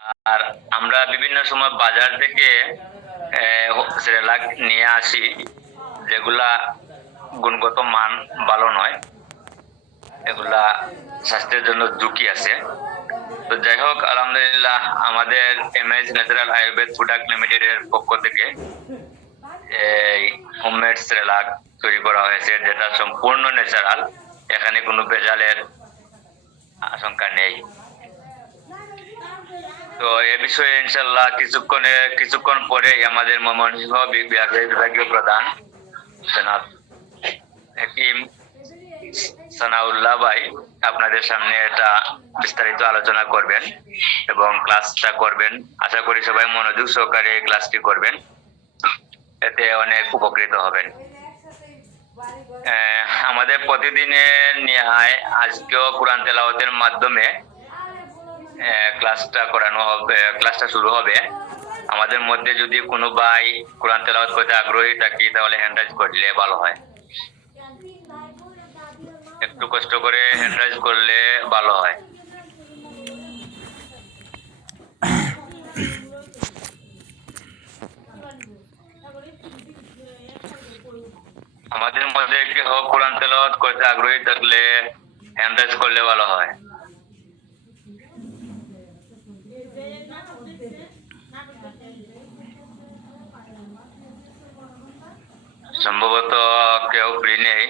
আর আমরা বিভিন্ন সময় বাজার থেকে সেরেলাক নিয়ে আসি, যেগুলা গুণগত মান ভালো নয়, এগুলা স্বাস্থ্যের জন্য ঝুঁকি আছে। তো যাই হোক, আলহামদুলিল্লাহ আমাদের এমএস ন্যাচারাল আয়ুর্বেদ প্রোডাক্ট লিমিটেডের পক্ষ থেকে এই হোমমেড সেরেলাক তৈরি করা হয়েছে, যেটা সম্পূর্ণ ন্যাচারাল। এখানে কোনো ভেজালের আশঙ্কা নেই। তো এ বিষয়ে ইনশাল্লাহ কিছুক্ষণ পরে আমাদের ময়মনসিংহ বিভাগীয় প্রধান জনাব হাকিম সানাউল্লাহ ভাই আপনাদের সামনে এটা বিস্তারিত আলোচনা করবেন এবং ক্লাসটা করবেন। আশা করি সবাই মনোযোগ সহকারে ক্লাসটি করবেন, এতে অনেক উপকৃত হবেন। আমাদের প্রতিদিনের ন্যায় আজকেও কোরআন তেলাওয়াতের মাধ্যমে ক্লাসটা শুরু হবে। আমাদের মধ্যে যদি কোনো ভাই কোরআন তেলাওয়াত করতে আগ্রহী থাকি, তাহলে হ্যান্ড রাইজ করলে ভালো হয়। একটু কষ্ট করে হ্যান্ড রাইজ করলে ভালো হয়। আমাদের মধ্যে কেউ কোরআন তেলাওয়াত করতে আগ্রহী থাকলে হ্যান্ড রাইজ করলে ভালো হয়। সম্ভবত কেউ ফ্রি নেই।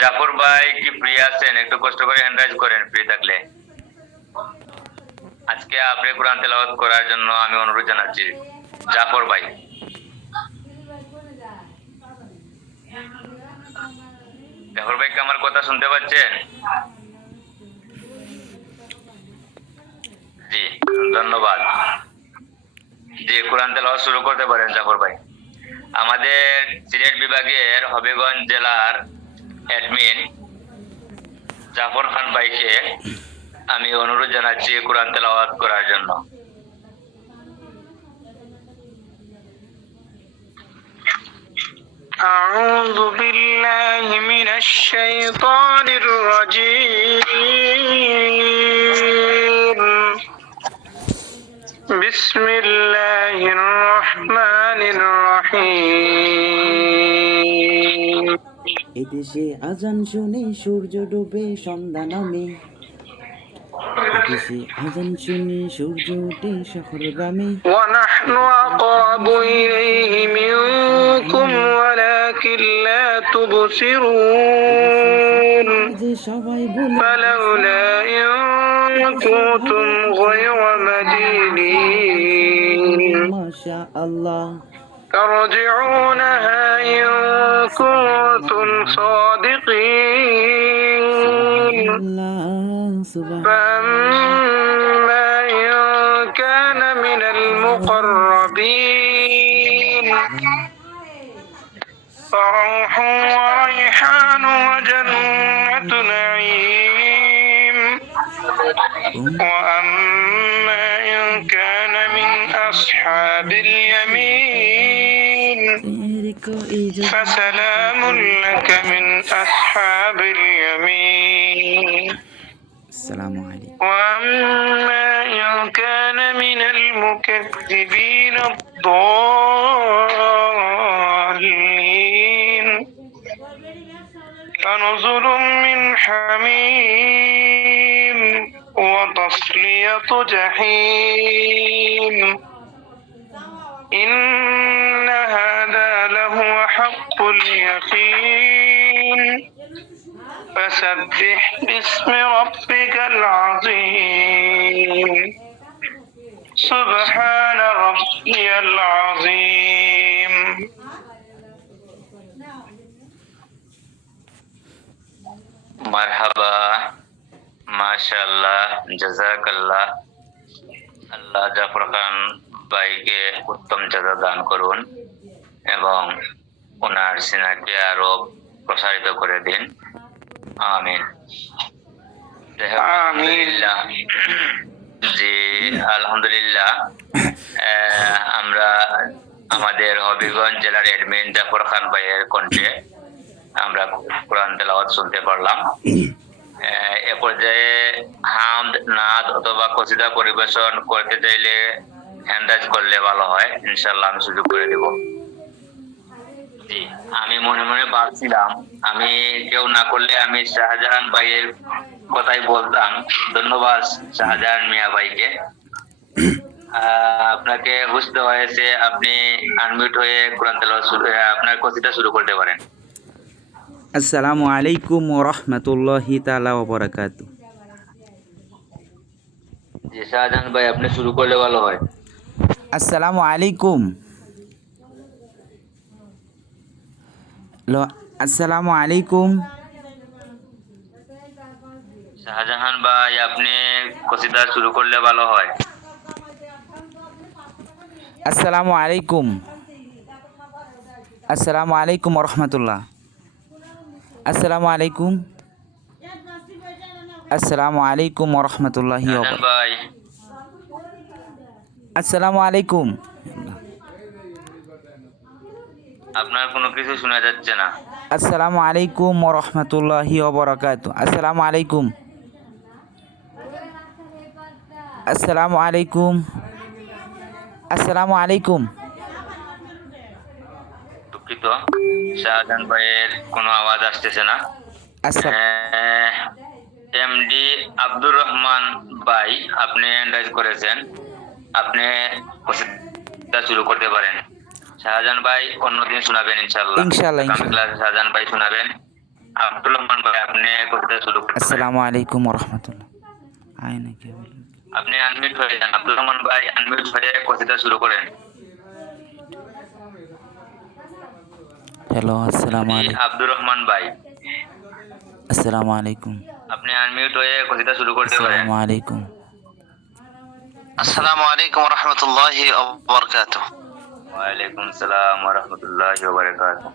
জাফর ভাই কি ফ্রি আছেন? একটু কষ্ট করে হ্যান্ড রাইজ করেন ফ্রি থাকলে। আজকে আপনি কোরআন তেলাওয়াত করার জন্য আমি অনুরোধ জানাচ্ছি। জাফর ভাই, জাফর ভাই কি আমার কথা শুনতে পাচ্ছেন? জি, ধন্যবাদ। জি, কোরআন তেলাওয়াত শুরু করতে পারেন জাফর ভাই। আমাদের সিলেট বিভাগের হবিগঞ্জ জেলার অ্যাডমিন জাফর খান ভাইকে আমি অনুরোধ জানাচ্ছি কোরআন তেলাওয়াত করার জন্য। أعوذ بالله من الشيطان الرجيم بسم الله الرحمن الرحيم এদেশে আজান শুনে সূর্য ডুবে সন্ধ্যা নামে, এদেশে আজান শুনে সূর্য উঠে শহর গ্রামে। ونحن أقرب إليه منكم ولكن لا تبصرون فلولا إن كنتم غير مدينين ما شاء الله ترجعونها إن كنتم صادقين فأما إن كان من المقربين فروح وريحان وجنة نعيم وأما إن كان من أصحاب اليمين فسلام لك من أصحاب اليمين السلام عليكم. وأما إن كان من المكذبين الضالين فنزل من حميم وتصلية جحيم إن هذا لهو حق اليقين فسبح باسم ربك العظيم سبحان ربي العظيم মারহাবা, মাশাআল্লাহ, জাযাকাল্লাহ। আল্লাহ জাফর খান ভাইকে উত্তম জাযা দান করুন এবং ওনার সিনাকে আরো প্রসারিত করে দিন। আমিন। আলহামদুলিল্লাহ। জি, আলহামদুলিল্লাহ। আমরা আমাদের হবিগঞ্জ জেলার অ্যাডমিন জাফর খান ভাইয়ের কণ্ঠে আমরা কোরআন তেলাওয়াত শুনতে পারলাম এ পর্যায়ে হামদ, নাদ অথবা কসিদা পরিবেশন করতে চাইলে হ্যান্ড রাইজ করলে ভালো হয়, ইনশাল্লাহ আমি সুযোগ করে দেব। জি, আমি মনে মনে ভাবছিলাম আমি কেউ না করলে আমি শাহজাহান ভাইয়ের কথাই বলতাম। ধন্যবাদ শাহজাহান মিয়া ভাইকে। আপনাকে বুঝতে হয়েছে, আপনি আনমিউট হয়ে কোরআন তেলাওয়াত আপনার কসিদা শুরু করতে পারেন। আসসালামু আলাইকুম ওয়া রাহমাতুল্লাহি তাআলা ওয়া বারাকাতুহু। জি শাহজাহান ভাই, আপনি শুরু করলে ভালো হয়। আসসালামু আলাইকুম। আসসালামু আলাইকুম। শাহজাহান ভাই, আপনি কসিদা শুরু করলে ভালো হয়। আসসালামু আলাইকুম। আসসালামু আলাইকুম ওয়া রাহমাতুল্লাহ। আসসালামু আলাইকুম। আসসালামু আলাইকুম ওয়া রাহমাতুল্লাহি ওয়া শাহজাহান বারাকাতুহু। ভাই, আসসালামু আলাইকুম। আপনার কোনো কিছু শোনা যাচ্ছে না। আসসালামু আলাইকুম ওয়া রাহমাতুল্লাহি ওয়া বারাকাতুহু। আসসালামু আলাইকুম। আসসালামু আলাইকুম। আসসালামু আলাইকুম। দুঃখিত, শাহজাহান ভাইয়ের কোনো আওয়াজ আসতেছে না। এমডি আব্দুর রহমান ভাই, আপনি হ্যান্ড করেছেন, আপনি কসিদা শুরু করতে পারেন। শাহজাহান ভাই অন্যদিন শোনাবেন ইনশাআল্লাহ। ইনশাআল্লাহ, আগামী ক্লাসে শাহজাহান ভাই শোনাবেন। আব্দুর রহমান ভাই, আপনি কসিদা শুরু করতে পারেন। আসসালামু আলাইকুম ওয়া রাহমাতুল্লাহ। আয়না কে বলে? আপনি আনমিউট হয়ে যান। আব্দুর রহমান ভাই আনমিউট হয়ে কসিদা শুরু করেন। হ্যালো, আসসালামু আলাইকুম। আব্দুর রহমান ভাই, আসসালামু আলাইকুম। আপনি আনমিউট হয়ে কসিদা শুরু করতে পারেন। আসসালামু আলাইকুম। আসসালামু আলাইকুম ওয়া রাহমাতুল্লাহি ওয়া বারাকাতুহু। ওয়ালাইকুম আসসালাম ওয়া রাহমাতুল্লাহি ওয়া বারাকাতুহু।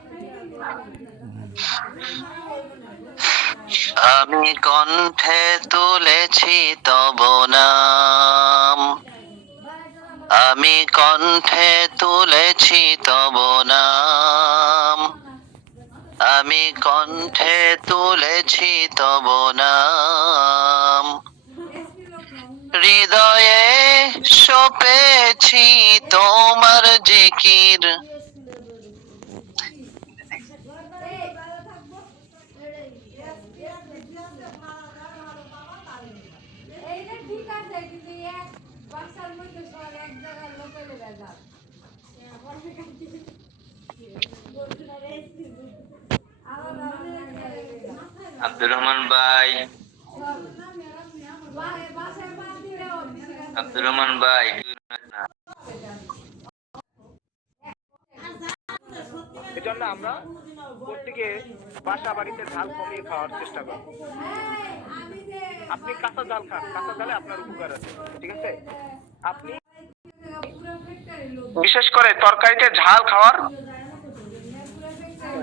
আমি কণ্ঠে তুলেছি তব নাম, আমি কণ্ঠে তুলেছি তব নাম, আমি কণ্ঠে তুলেছি তব নাম, হৃদয়ে সপেছি তোমার জিকির। আব্দুর রহমান ভাই, আব্দুর রহমান ভাই, এজন্য আমরা প্রত্যেকে বাসা বাড়িতে ঝাল কমিয়ে খাওয়ার চেষ্টা করব। আপনি কাঁচা জাল খান, কাঁচা জালে আপনার উপকার আছে, ঠিক আছে? আপনি বিশেষ করে তরকারিতে ঝাল খাওয়ার,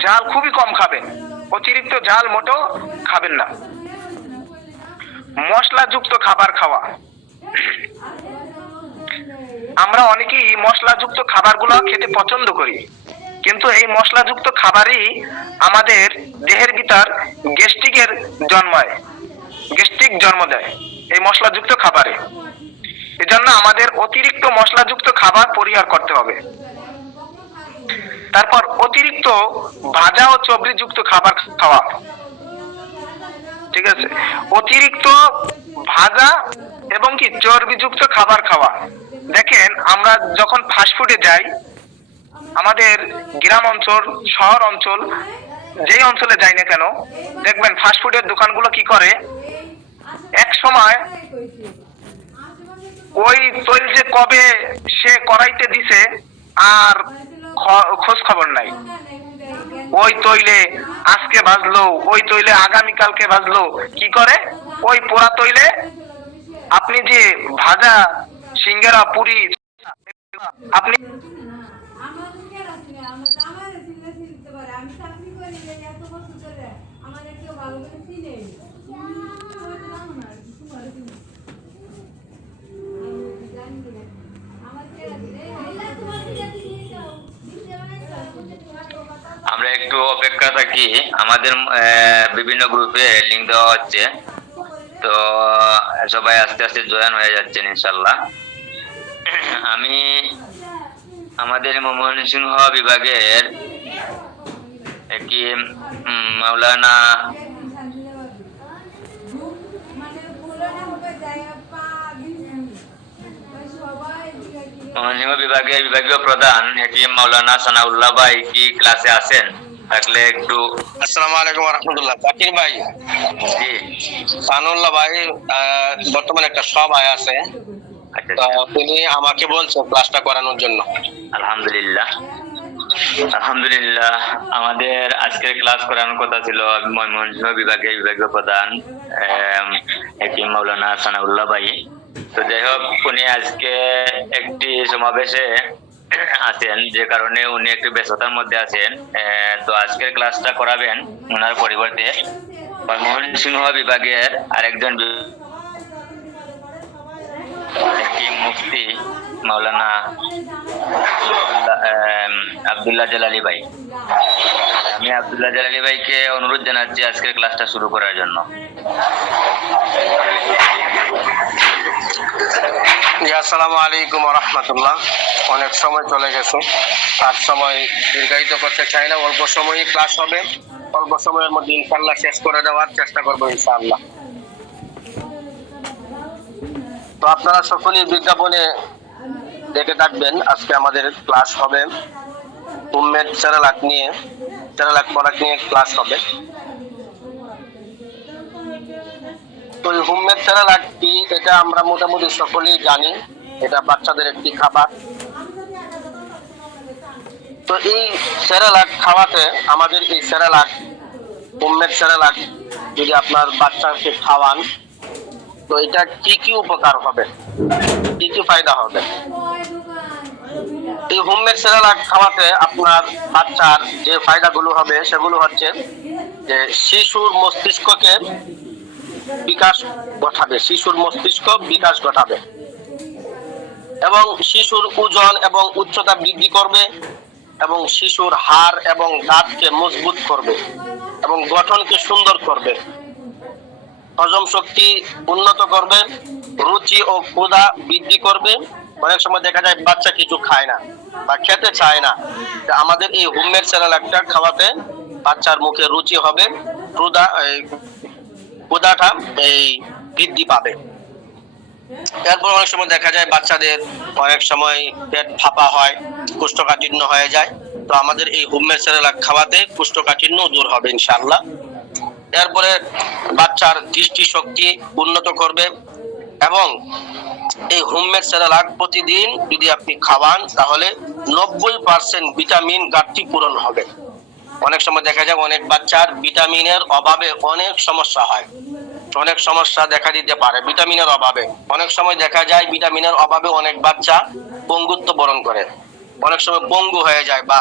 ঝাল খুবই কম খাবেন, অতিরিক্ত ঝাল মোটেও খাবেন না। মশলাযুক্ত খাবার খাওয়া, আমরা অনেকেই মশলাযুক্ত খাবারগুলো খেতে পছন্দ করি, কিন্তু এই মশলাযুক্ত খাবারই আমাদের দেহের ভিতর গ্যাস্ট্রিকের গ্যাস্ট্রিক জন্ম দেয় এই মশলাযুক্ত খাবারে। এজন্য আমাদের অতিরিক্ত মশলাযুক্ত খাবার পরিহার করতে হবে। তারপর অতিরিক্ত ভাজা ও চর্বিযুক্ত খাবার খাওয়া, ঠিক আছে? অতিরিক্ত ভাজা এবং কি চর্বিযুক্ত খাবার খাওয়া। দেখেন, আমরা যখন ফাস্টফুডে যাই, আমাদের গ্রাম অঞ্চল, শহর অঞ্চল, যে অঞ্চলে যাই না কেন, দেখবেন ফাস্টফুডের দোকানগুলো কি করে, এক সময় ওই তৈল যে কবে সে কড়াইতে দিছে আর খোঁজ খবর নাই। ওই তৈলে আজকে ভাজলো, ওই তৈলে আগামীকালকে ভাজলো। কি করে? ওই পোড়া তৈলে আপনি যে ভাজা সিঙ্গারা, পুরি আপনি আমরা একটু অপেক্ষা থাকি। আমাদের বিভিন্ন গ্রুপে লিংক দেওয়া হচ্ছে। তো সবাই আস্তে আস্তে জয়েন হয়ে যাচ্ছেন ইনশাল্লাহ। আমি আমাদের ময়মনসিংহ বিভাগের একটি মাওলানা ময়মনসিংহ বিভাগের বিভাগীয় প্রধান হেকিম মাওলানা সানাউল্লাহ ভাই কি ক্লাসে আছেন? থাকলে একটু। আসসালামু আলাইকুম রহমতুল্লাহ। জাকির ভাই, জি, সানুল্লাহ ভাই বর্তমানে একটা সভায় আছে, আচ্ছা তো তিনি আমাকে বলছে ক্লাসটা করানোর জন্য। আলহামদুলিল্লাহ। আলহামদুলিল্লাহ, আমাদের আজকের ক্লাস করানোর কথা ছিল ময়মনসিংহ বিভাগের বিভাগীয় প্রধান হেকিম মাওলানা সানাউল্লাহ ভাই। তো যাই হোক, উনি আজকে একটি সমাবেশে আছেন, যে কারণে উনি একটু ব্যস্ততার মধ্যে আছেন। তো আজকের ক্লাসটা করাবেন ওনার পরিবর্তে ময়মনসিংহ বিভাগের আরেকজন একটি মুফতি মাওলানা আব্দুল্লাহ জালালি ভাই। আমি আব্দুল্লাহ জালালি ভাইকে অনুরোধ জানাচ্ছি আজকের ক্লাসটা শুরু করার জন্য। আসসালামু আলাইকুম রহমতুল্লাহ। অনেক সময় চলে গেছে, আর সময় দীর্ঘায়িত করতে চাই না। অল্প সময়ই ক্লাস হবে, অল্প সময়ের মধ্যে ইনশাআল্লাহ শেষ করে দেওয়ার চেষ্টা করবো ইনশাআল্লাহ। তো আপনারা সকলেই বিজ্ঞাপনে দেখে থাকবেন, আজকে আমাদের ক্লাস হবে উম্মেদ সেরেলাক নিয়ে, সেরেলাক প্রোডাক্ট নিয়ে ক্লাস হবে। তো এই হোমমেড সেরেলাক কি, এটা আমরা মোটামুটি সকলেই জানি, এটা বাচ্চাদের একটি খাবার। তো এই সেরেলাক খাওয়াতে, আমাদের এই সেরেলাক হোমমেড সেরেলাক যদি আপনার বাচ্চাকে খাওয়ান, তো এটা কি কি উপকার হবে, কি কি ফায়দা হবে? এই হোমমেড সেরেলাক খাওয়াতে আপনার বাচ্চার যে ফায়দাগুলো হবে সেগুলো হচ্ছে যে শিশুর মস্তিষ্ককে বিকাশ ঘটাবে, শিশুর মস্তিষ্ক বিকাশ ঘটাবে, এবং শিশুর ওজন এবং উচ্চতা বৃদ্ধি করবে, এবং শিশুর হাড় এবং দাঁতকে মজবুত করবে, এবং গঠনকে সুন্দর করবে, হজম শক্তি উন্নত করবে, রুচি ও ক্ষুধা বৃদ্ধি করবে। অনেক সময় দেখা যায় বাচ্চা কিছু খায় না বা খেতে চায় না, আমাদের এই হোমমেড সেরেলাকটা খাওয়াতে বাচ্চার মুখে রুচি হবে, ক্ষুধাটা এই বৃদ্ধি পাবে। এরপর অনেক সময় দেখা যায় বাচ্চাদের অনেক সময় পেট ফাঁপা হয়, কোষ্ঠকাঠিন্য হয়ে যায়, তো আমাদের এই হোমমেড সেরেলাক খাওয়াতে কোষ্ঠকাঠিন্য দূর হবে ইনশাআল্লাহ। এরপরে বাচ্চার দৃষ্টি শক্তি উন্নত করবে, এবং এই হোমমেড সেরেলাক প্রতিদিন যদি আপনি খাওয়ান তাহলে 90% ভিটামিন ঘাটতি পূরণ হবে। অনেক সময় দেখা যায় অনেক বাচ্চার ভিটামিনের অভাবে অনেক সমস্যা হয়, অনেক সমস্যা দেখা দিতে পারে ভিটামিনের অভাবে। অনেক সময় দেখা যায় ভিটামিনের অভাবে অনেক বাচ্চা পঙ্গুত্ব বরণ করে, অনেক সময় পঙ্গু হয়ে যায় বা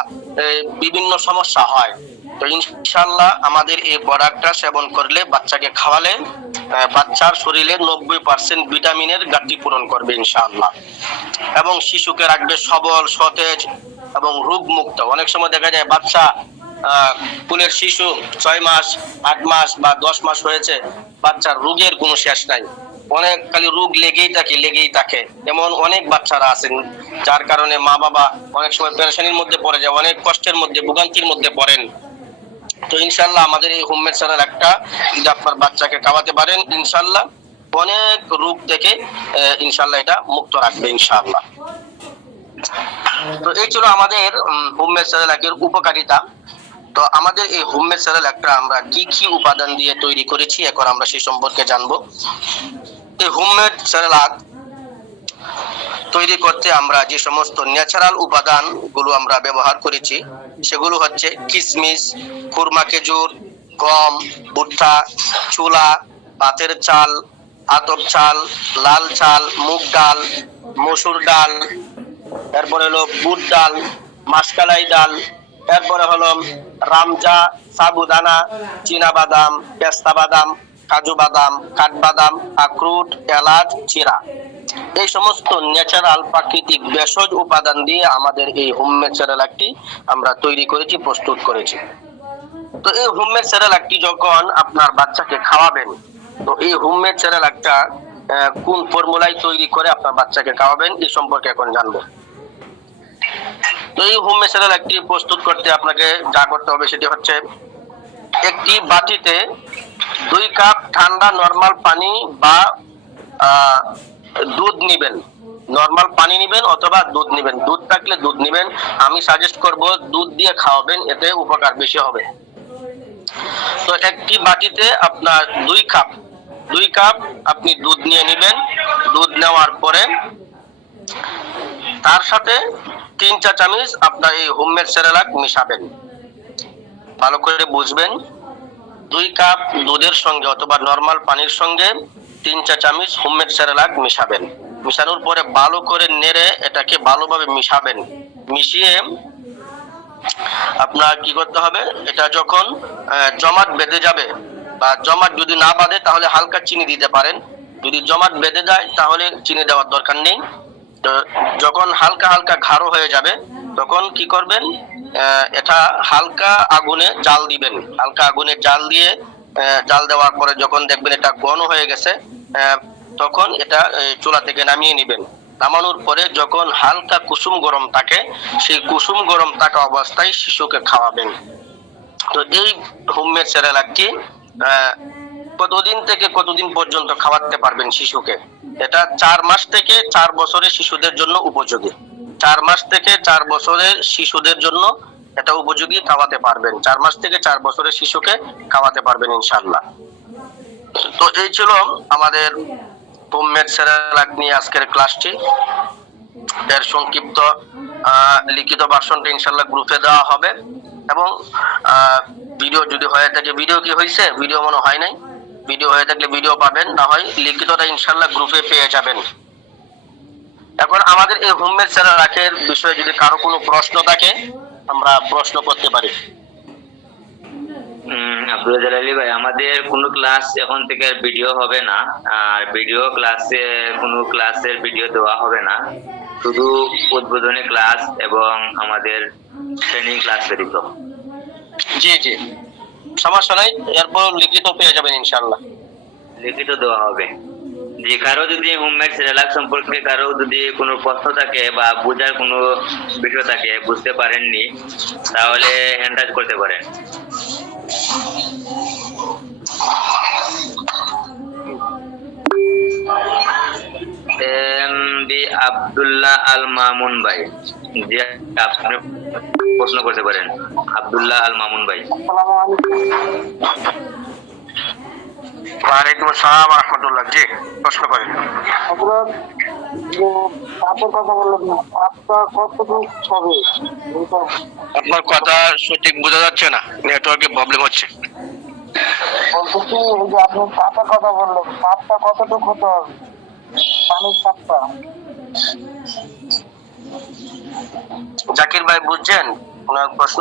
বিভিন্ন সমস্যা হয়। তো ইনশাআল্লাহ আমাদের এই প্রোডাক্টটা সেবন করলে, বাচ্চাকে খাওয়ালে বাচ্চার শরীরে 90% ভিটামিনের ঘাটতি পূরণ করবে ইনশাআল্লাহ, এবং শিশুকে রাখবে সবল, সতেজ এবং রোগ মুক্ত। অনেক সময় দেখা যায় বাচ্চা কুলের শিশু 6 মাস, 8 মাস বা 10 মাস হয়েছে, বাচ্চার রোগের কোনো শেষ নাই, অনেক খালি রোগ লেগেই থাকে। এমন অনেক বাচ্চারা আছেন যার কারণে মা বাবা অনেক সময় পেরেশানির মধ্যে পড়ে যায়, অনেক কষ্টের মধ্যে, ভোগান্তির মধ্যে পড়েন। তো ইনশাআল্লাহ আমাদের এই হোমমেড সেরেলাকটা যদি আপনার বাচ্চাকে খাওয়াতে পারেন, ইনশাআল্লাহ অনেক রোগ থেকে ইনশাআল্লাহ এটা মুক্ত রাখবে ইনশাআল্লাহ। তো এই ছিল আমাদের হোমমেড সেরেলাকের উপকারিতা। তো আমাদের এই হোমমেড সেরেলাকটা আমরা কি কি উপাদান দিয়ে তৈরি করেছি, এখন আমরা সেই সম্পর্কে জানবো। এই হোমমেড সেরেলাক তৈরি করতে আমরা যে সমস্ত ন্যাচারাল উপাদান গুলো আমরা ব্যবহার করেছি সেগুলো হচ্ছে কিশমিশ, খুরমা খেজুর, গম, ভুট্টা, ছোলা, ভাতের চাল, আতপ চাল, লাল চাল, মুগ ডাল, মসুর ডাল, এরপরে হলো বুট ডাল, মাসকালাই ডাল, এরপরে হলো রামজা, সাবুদানা, চীনা বাদাম, পেস্তা বাদাম, কাজু বাদাম, কাঠবাদাম, আখরোট, এলাচ, জিরা। এই সমস্ত ন্যাচারাল প্রাকৃতিক ভেষজ উপাদান দিয়ে আমাদের এই হোমমেড সেরেলাকটি আমরা তৈরি করেছি, প্রস্তুত করেছি। তো এই হোমমেড সেরেলাকটি যখন আপনার বাচ্চাকে খাওয়াবেন, তো এই হোমমেড সেরেলাকটা কোন ফর্মুলায় তৈরি করে আপনার বাচ্চাকে খাওয়াবেন এই সম্পর্কে এখন জানবো। তো এই হোমমেড সেরেলাকটি প্রস্তুত করতে আপনাকে যা করতে হবে সেটি হচ্ছে একটি বাটিতে 2 কাপ ঠান্ডা নরমাল পানি বা দুধ নিবেন। নরমাল পানি নিবেন অথবা দুধ নিবেন, দুধ থাকলে দুধ নিবেন। আমি সাজেস্ট করব দুধ দিয়ে খাওয়াবেন, এতে উপকার বেশি হবে। তো একটি বাটিতে আপনার 2 কাপ আপনি দুধ নিয়ে নেবেন। দুধ নেওয়ার পরে তার সাথে 3 চা চামচ আপনার এই হোমমেড সেরেলাক মিশাবেন। ভালো করে বুঝবেন, 2 কাপ দুধের সঙ্গে অথবা নরমাল পানির সঙ্গে 3 চা চামচ হোমমেড সেরেলাক মিশাবেন। মিশানোর পরে ভালো করে নেড়ে এটাকে ভালোভাবে মিশাবেন। মিশিয়ে আপনার কি করতে হবে, এটা যখন জমাট বেঁধে যাবে, বা জমাট যদি না বাঁধে তাহলে হালকা চিনি দিতে পারেন। যদি জমাট বেঁধে যায় তাহলে চিনি দেওয়ার দরকার নেই। তো যখন হালকা হালকা গাঢ় হয়ে যাবে তখন কি করবেন, এটা হালকা আগুনে জাল দিবেন। হালকা আগুনে জাল দিয়ে জাল দেওয়ার পরে যখন দেখবেন এটা ঘন হয়ে গেছে, তখন এটা চুলা থেকে নামিয়ে নেবেন। নামানোর পরে যখন হালকা কুসুম গরম থাকে, সেই কুসুম গরম থাকা অবস্থায় শিশুকে খাওয়াবেন। তো এই হোমমেড সেরেলাকটি কতদিন থেকে কতদিন পর্যন্ত খাওয়াতে পারবেন শিশুকে, এটা 4 মাস থেকে 4 বছরের শিশুদের জন্য উপযোগী। 4 মাস থেকে 4 বছরের শিশুদের জন্য এটা উপযোগী, খাওয়াতে পারবেন। 4 মাস থেকে 4 বছরের শিশুকে খাওয়াতে পারবেন ইনশাআল্লাহ। তো এই ছিল আমাদের হোমমেড সেরেলাক নিয়ে আজকের ক্লাসটি। এর সংক্ষিপ্ত লিখিত ভার্সনটা ইনশাআল্লাহ গ্রুপে দেওয়া হবে, এবং ভিডিও যদি হয়ে থাকে, ভিডিও কি হয়েছে, ভিডিও মনে হয় নাই, ভিডিও হয়ে থাকলে ভিডিও পাবেন, না হয় লিখিতটা ইনশাআল্লাহ গ্রুপে পেয়ে যাবেন। এখন আমাদের এই হোমমেড সেরেলাকের বিষয়ে যদি কারো কোনো প্রশ্ন থাকে আমরা প্রশ্ন করতে পারি। আব্দুল জালালি ভাই, আমাদের কোনো ক্লাস এখন থেকে ভিডিও হবে না, আর কোনো ক্লাসের ভিডিও দেওয়া হবে না, শুধু উদ্বোধনী ক্লাস এবং আমাদের ট্রেনিং ক্লাস ব্যতীত। জি জি, সমস্যা নাই, এরপর লিখিত পেয়ে যাবেন ইনশাআল্লাহ। লিখিত দেওয়া হবে। যে কারো যদি হোমমেড সেরেলাক সম্পর্কে কারো যদি কোনো প্রশ্ন থাকে বা বোঝার কোনো বিষয় থাকে, বুঝতে পারেননি, তাহলে হ্যান্ড রাইজ করতে পারেন। আব্দুল্লাহ আল মামুন ভাই, যে আপনি প্রশ্ন করতে পারেন। আব্দুল্লাহ আল মামুন ভাই। ওয়ালাইকুম আসসালাম ওয়া রাহমাতুল্লাহ। জি, প্রশ্ন করেন। আপনার কথা সঠিক বোঝা যাচ্ছে না, নেটওয়ার্কে প্রবলেম হচ্ছে। বলতেছি এই যে আপনি পাতার কথা বললেন, পাতটা কতটুকু হতে হবে, পানির পাতটা? জাকির ভাই বুঝছেন ওনার প্রশ্ন?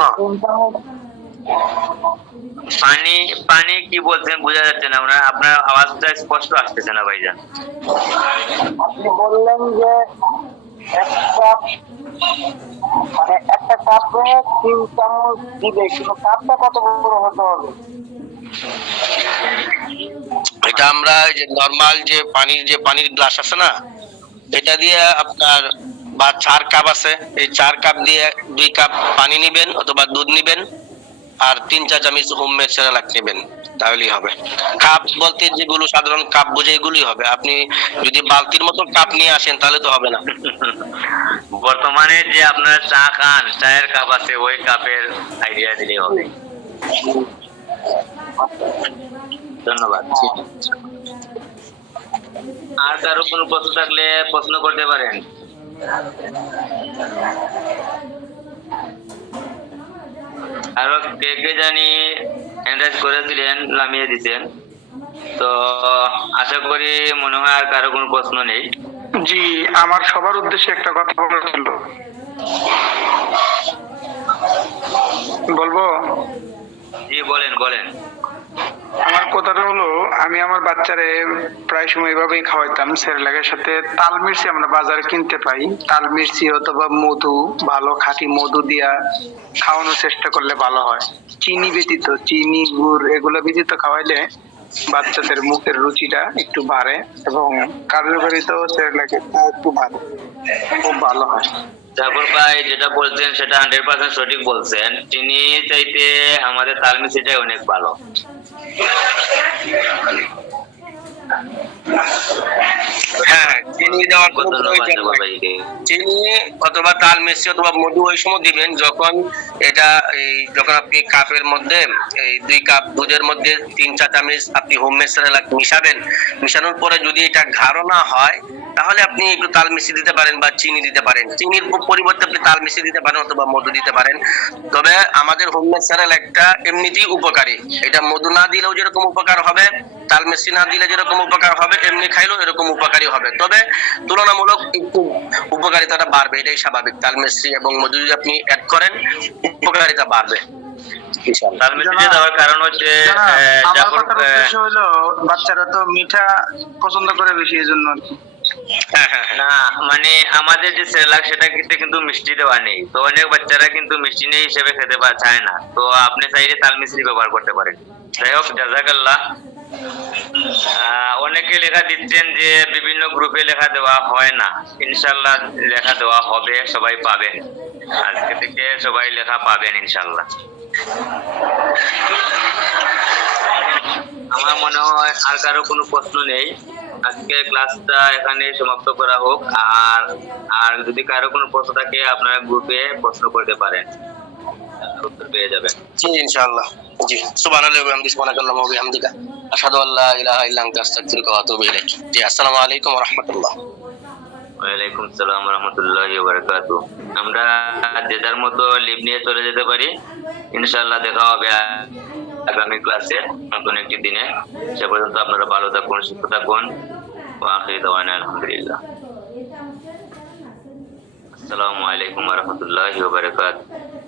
পানি কি বলছেন বোঝা যাচ্ছে না, আপনার আওয়াজটা স্পষ্ট আসতেছে না ভাইজান। আপনি বললেন যে একটা কাপে 3 চামচ দিবে, কিন্তু কাপটা কত বড় হতে হবে? এটা আমরা যে নরমাল যে পানির গ্লাস আছে না, এটা দিয়ে আপনার বা 4 কাপ আছে, এই 4 কাপ দিয়ে 2 কাপ পানি নিবেন অথবা দুধ নিবেন, আর 3 চা চামচ হোমমেড সেরেলাক নেবেন, তাহলেই হবে। কাপ বলতে যেগুলো সাধারণ কাপ বুঝে এগুলোই হবে। আপনি যদি বালতির মতো কাপ নিয়ে আসেন তাহলে তো হবে না। বর্তমানে যে আপনার চা খান, চায়ের কাপ আছে, ওই কাপের আইডিয়া দিলেই হবে। ধন্যবাদ। আর কারো কোনো প্রশ্ন থাকলে প্রশ্ন করতে পারেন। আরো কে জানি এন্ড্রাইজ করেছিলেন, নামিয়ে দিচ্ছেন, তো আশা করি মনে হয় আর কারো কোনো প্রশ্ন নেই। জি, আমার সবার উদ্দেশ্যে একটা কথা বলার ছিল, বলবো? জি বলেন। আমার কথাটা হলো, আমি আমার বাচ্চারে প্রায় সময় এভাবেই খাওয়াইতাম। সেরেলাকের সাথে তাল মির্চি আমরা বাজারে কিনতে পাই, তাল মির্চি অথবা মধু, ভালো খাঁটি মধু দিয়া খাওয়ানোর চেষ্টা করলে ভালো হয়। চিনি ব্যতীত, চিনি গুড় এগুলো ব্যতীত খাওয়াইলে বাচ্চাদের মুখের রুচিটা একটু বাড়ে এবং কার্যকারিতাও সেরেলাকের একটু বাড়ে, খুব ভালো হয়। জাফর ভাই যেটা বলছেন সেটা 100% সঠিক বলছেন। চিনি চাইতে আমাদের তাল মিষ্টিটাই অনেক ভালো। হ্যাঁ, চিনি দেওয়ার কোনো ধন্যবাদ প্রয়োজন জাফর নাই। ভাইকে। চিনি অথবা তাল মিষ্টি অথবা মধু ওই সময় দিবেন যখন যখন আপনি কাপের মধ্যে এই 2 কাপ দুধের মধ্যে 3 চা চামচ আপনি হোমমেড সেরেলাক মিশাবেন। মিশানোর পরে যদি এটা গাঢ় না হয় তাহলে আপনি একটু তাল মিষ্টি দিতে পারেন বা চিনি দিতে পারেন। চিনির পরিবর্তে আপনি তাল মিষ্টি দিতে পারেন অথবা মধু দিতে পারেন। তবে আমাদের হোমমেড সেরেলাকটা এমনিতেই উপকারী। এটা মধু না দিলেও যেরকম উপকার হবে, তাল মিষ্টি না দিলে যেরকম উপকার হবে, এমনি খাইলেও এরকম উপকারী হবে। তবে তুলনামূলক একটু উপকারিতাটা বাড়বে, এটাই স্বাভাবিক। তাল মিষ্টি এবং মধু যদি আপনি অ্যাড করেন উপকারিতা বাড়বে। তাল মিষ্টি দেওয়ার কারণ হচ্ছে আমার জাফর কথার উদ্দেশ্য হলো বাচ্চারা তো মিঠা পছন্দ করে বেশি, এই জন্য আর কি। হ্যাঁ হ্যাঁ হ্যাঁ। না মানে আমাদের যে সেরেলাক সেটা কিন্তু মিষ্টি দেওয়া নেই, তো অনেক বাচ্চারা কিন্তু মিষ্টি নেই হিসেবে খেতে চায় না, তো আপনি চাইলে তাল মিষ্টি ব্যবহার করতে পারেন। যাই হোক, জাজাকাল্লাহ। অনেকে লেখা দিচ্ছেন যে বিভিন্ন গ্রুপে লেখা দেওয়া হয় না। ইনশাল্লাহ লেখা দেওয়া হবে, সবাই পাবেন। আজকে থেকে সবাই লেখা পাবেন ইনশাল্লাহ। আমার মনে হয় আর কারো কোনো প্রশ্ন নেই। আজকে ক্লাসটা এখানে সমাপ্ত করা হোক। আর আর যদি কারো কোনো প্রশ্ন থাকে আপনারা গ্রুপে প্রশ্ন করতে পারেন, উত্তর পেয়ে যাবেন। জি ইনশাআল্লাহ। জি, সুবহানাল্লাহি ওয়া বিহামদিহি, সুবহানাকাল্লাহুম্মা ওয়া বিহামদিকা, আশহাদু আল্লা ইলাহা ইল্লা আনতা, আস্তাগফিরুকা ওয়া আতুবু ইলাইক। জি, আসসালামু আলাইকুম ওয়া রাহমাতুল্লাহ। ওয়ালাইকুম সালাম ওয়া রাহমাতুল্লাহি ওয়া বারাকাতুহু। আমরা যে যার মতো লিভ নিয়ে চলে যেতে পারি। ইনশাআল্লাহ দেখা হবে আগামী ক্লাসে নতুন একটি দিনে। সে পর্যন্ত আপনারা ভালো থাকুন, সুস্থ থাকুন। ওয়া আখিরু দাওয়ানা আলহামদুলিল্লাহ। আসসালামু আলাইকুম ওয়া রাহমাতুল্লাহি ওয়া বারাকাতুহু।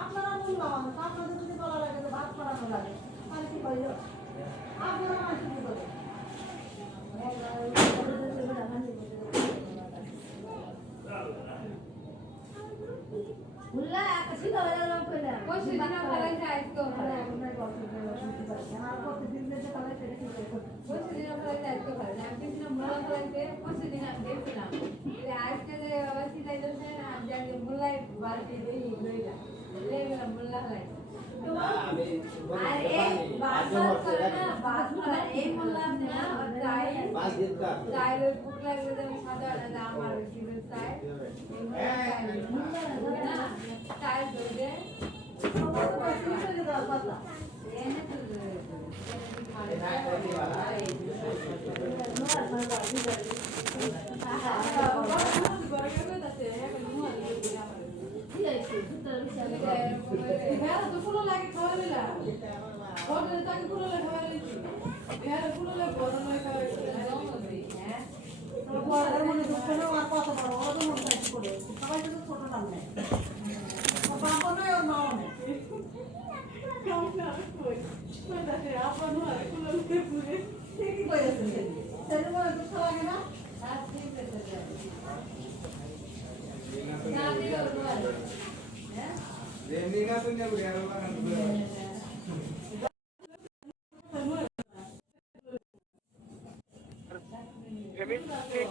আপনারা মূল্যবান আপনাদের যদি বলা লাগে যে ভাত করানো লাগে তাহলে কি হইল আপনারা মানসিক কি করে বুল্লা একটা সিধা হয়ে গেল কইলা ওই সিধা না ফেলাই যায় তো ফেলে এখন নাই করতে শুনতে পাচ্ছি আর প্রতিদিন যে ফেলাই সেটা কি করে ওই সিধা ফেলাই যায় তো ফেলে আমি কিন্তু মুলা ফেলাইতে ওই সিধা দেখছিলাম যে আজকে যে বাবা সিধা যাচ্ছে আর যে মুলাই বালতি দেই লইলা লেগেলা মুলা ফেলাই আর এই বাসবার করে না বাসবার এই মুলা না যায় যায় ওই ভুক লাগলে যে সাদা না আমার জীবন চাই না চাই দে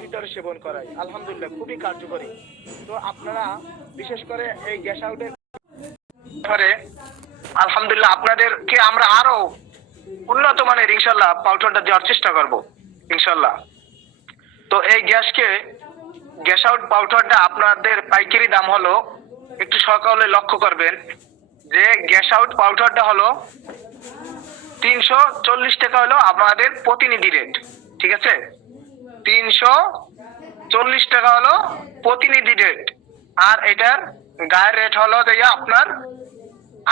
ভিতরে সেবন করাই আলহামদুলিল্লাহ খুবই কার্যকরী। তো আপনারা বিশেষ করে এই গ্যাস আউটের ব্যাপারে আলহামদুলিল্লাহ আপনাদেরকে আমরা আরো উন্নত মানের ইনশাল্লাহ পাউডারটা দেওয়ার চেষ্টা করব ইনশাল্লাহ। তো এই গ্যাস আউট পাউডারটা আপনাদের পাইকারি দাম হলো, একটু সকালে লক্ষ্য করবেন যে গ্যাস আউট পাউডারটা হলো 340 টাকা হলো আমাদের প্রতিনিধি রেট, ঠিক আছে? 340 টাকা হলো প্রতিনিধি রেট, আর এটার গায়ের রেট হলো আপনার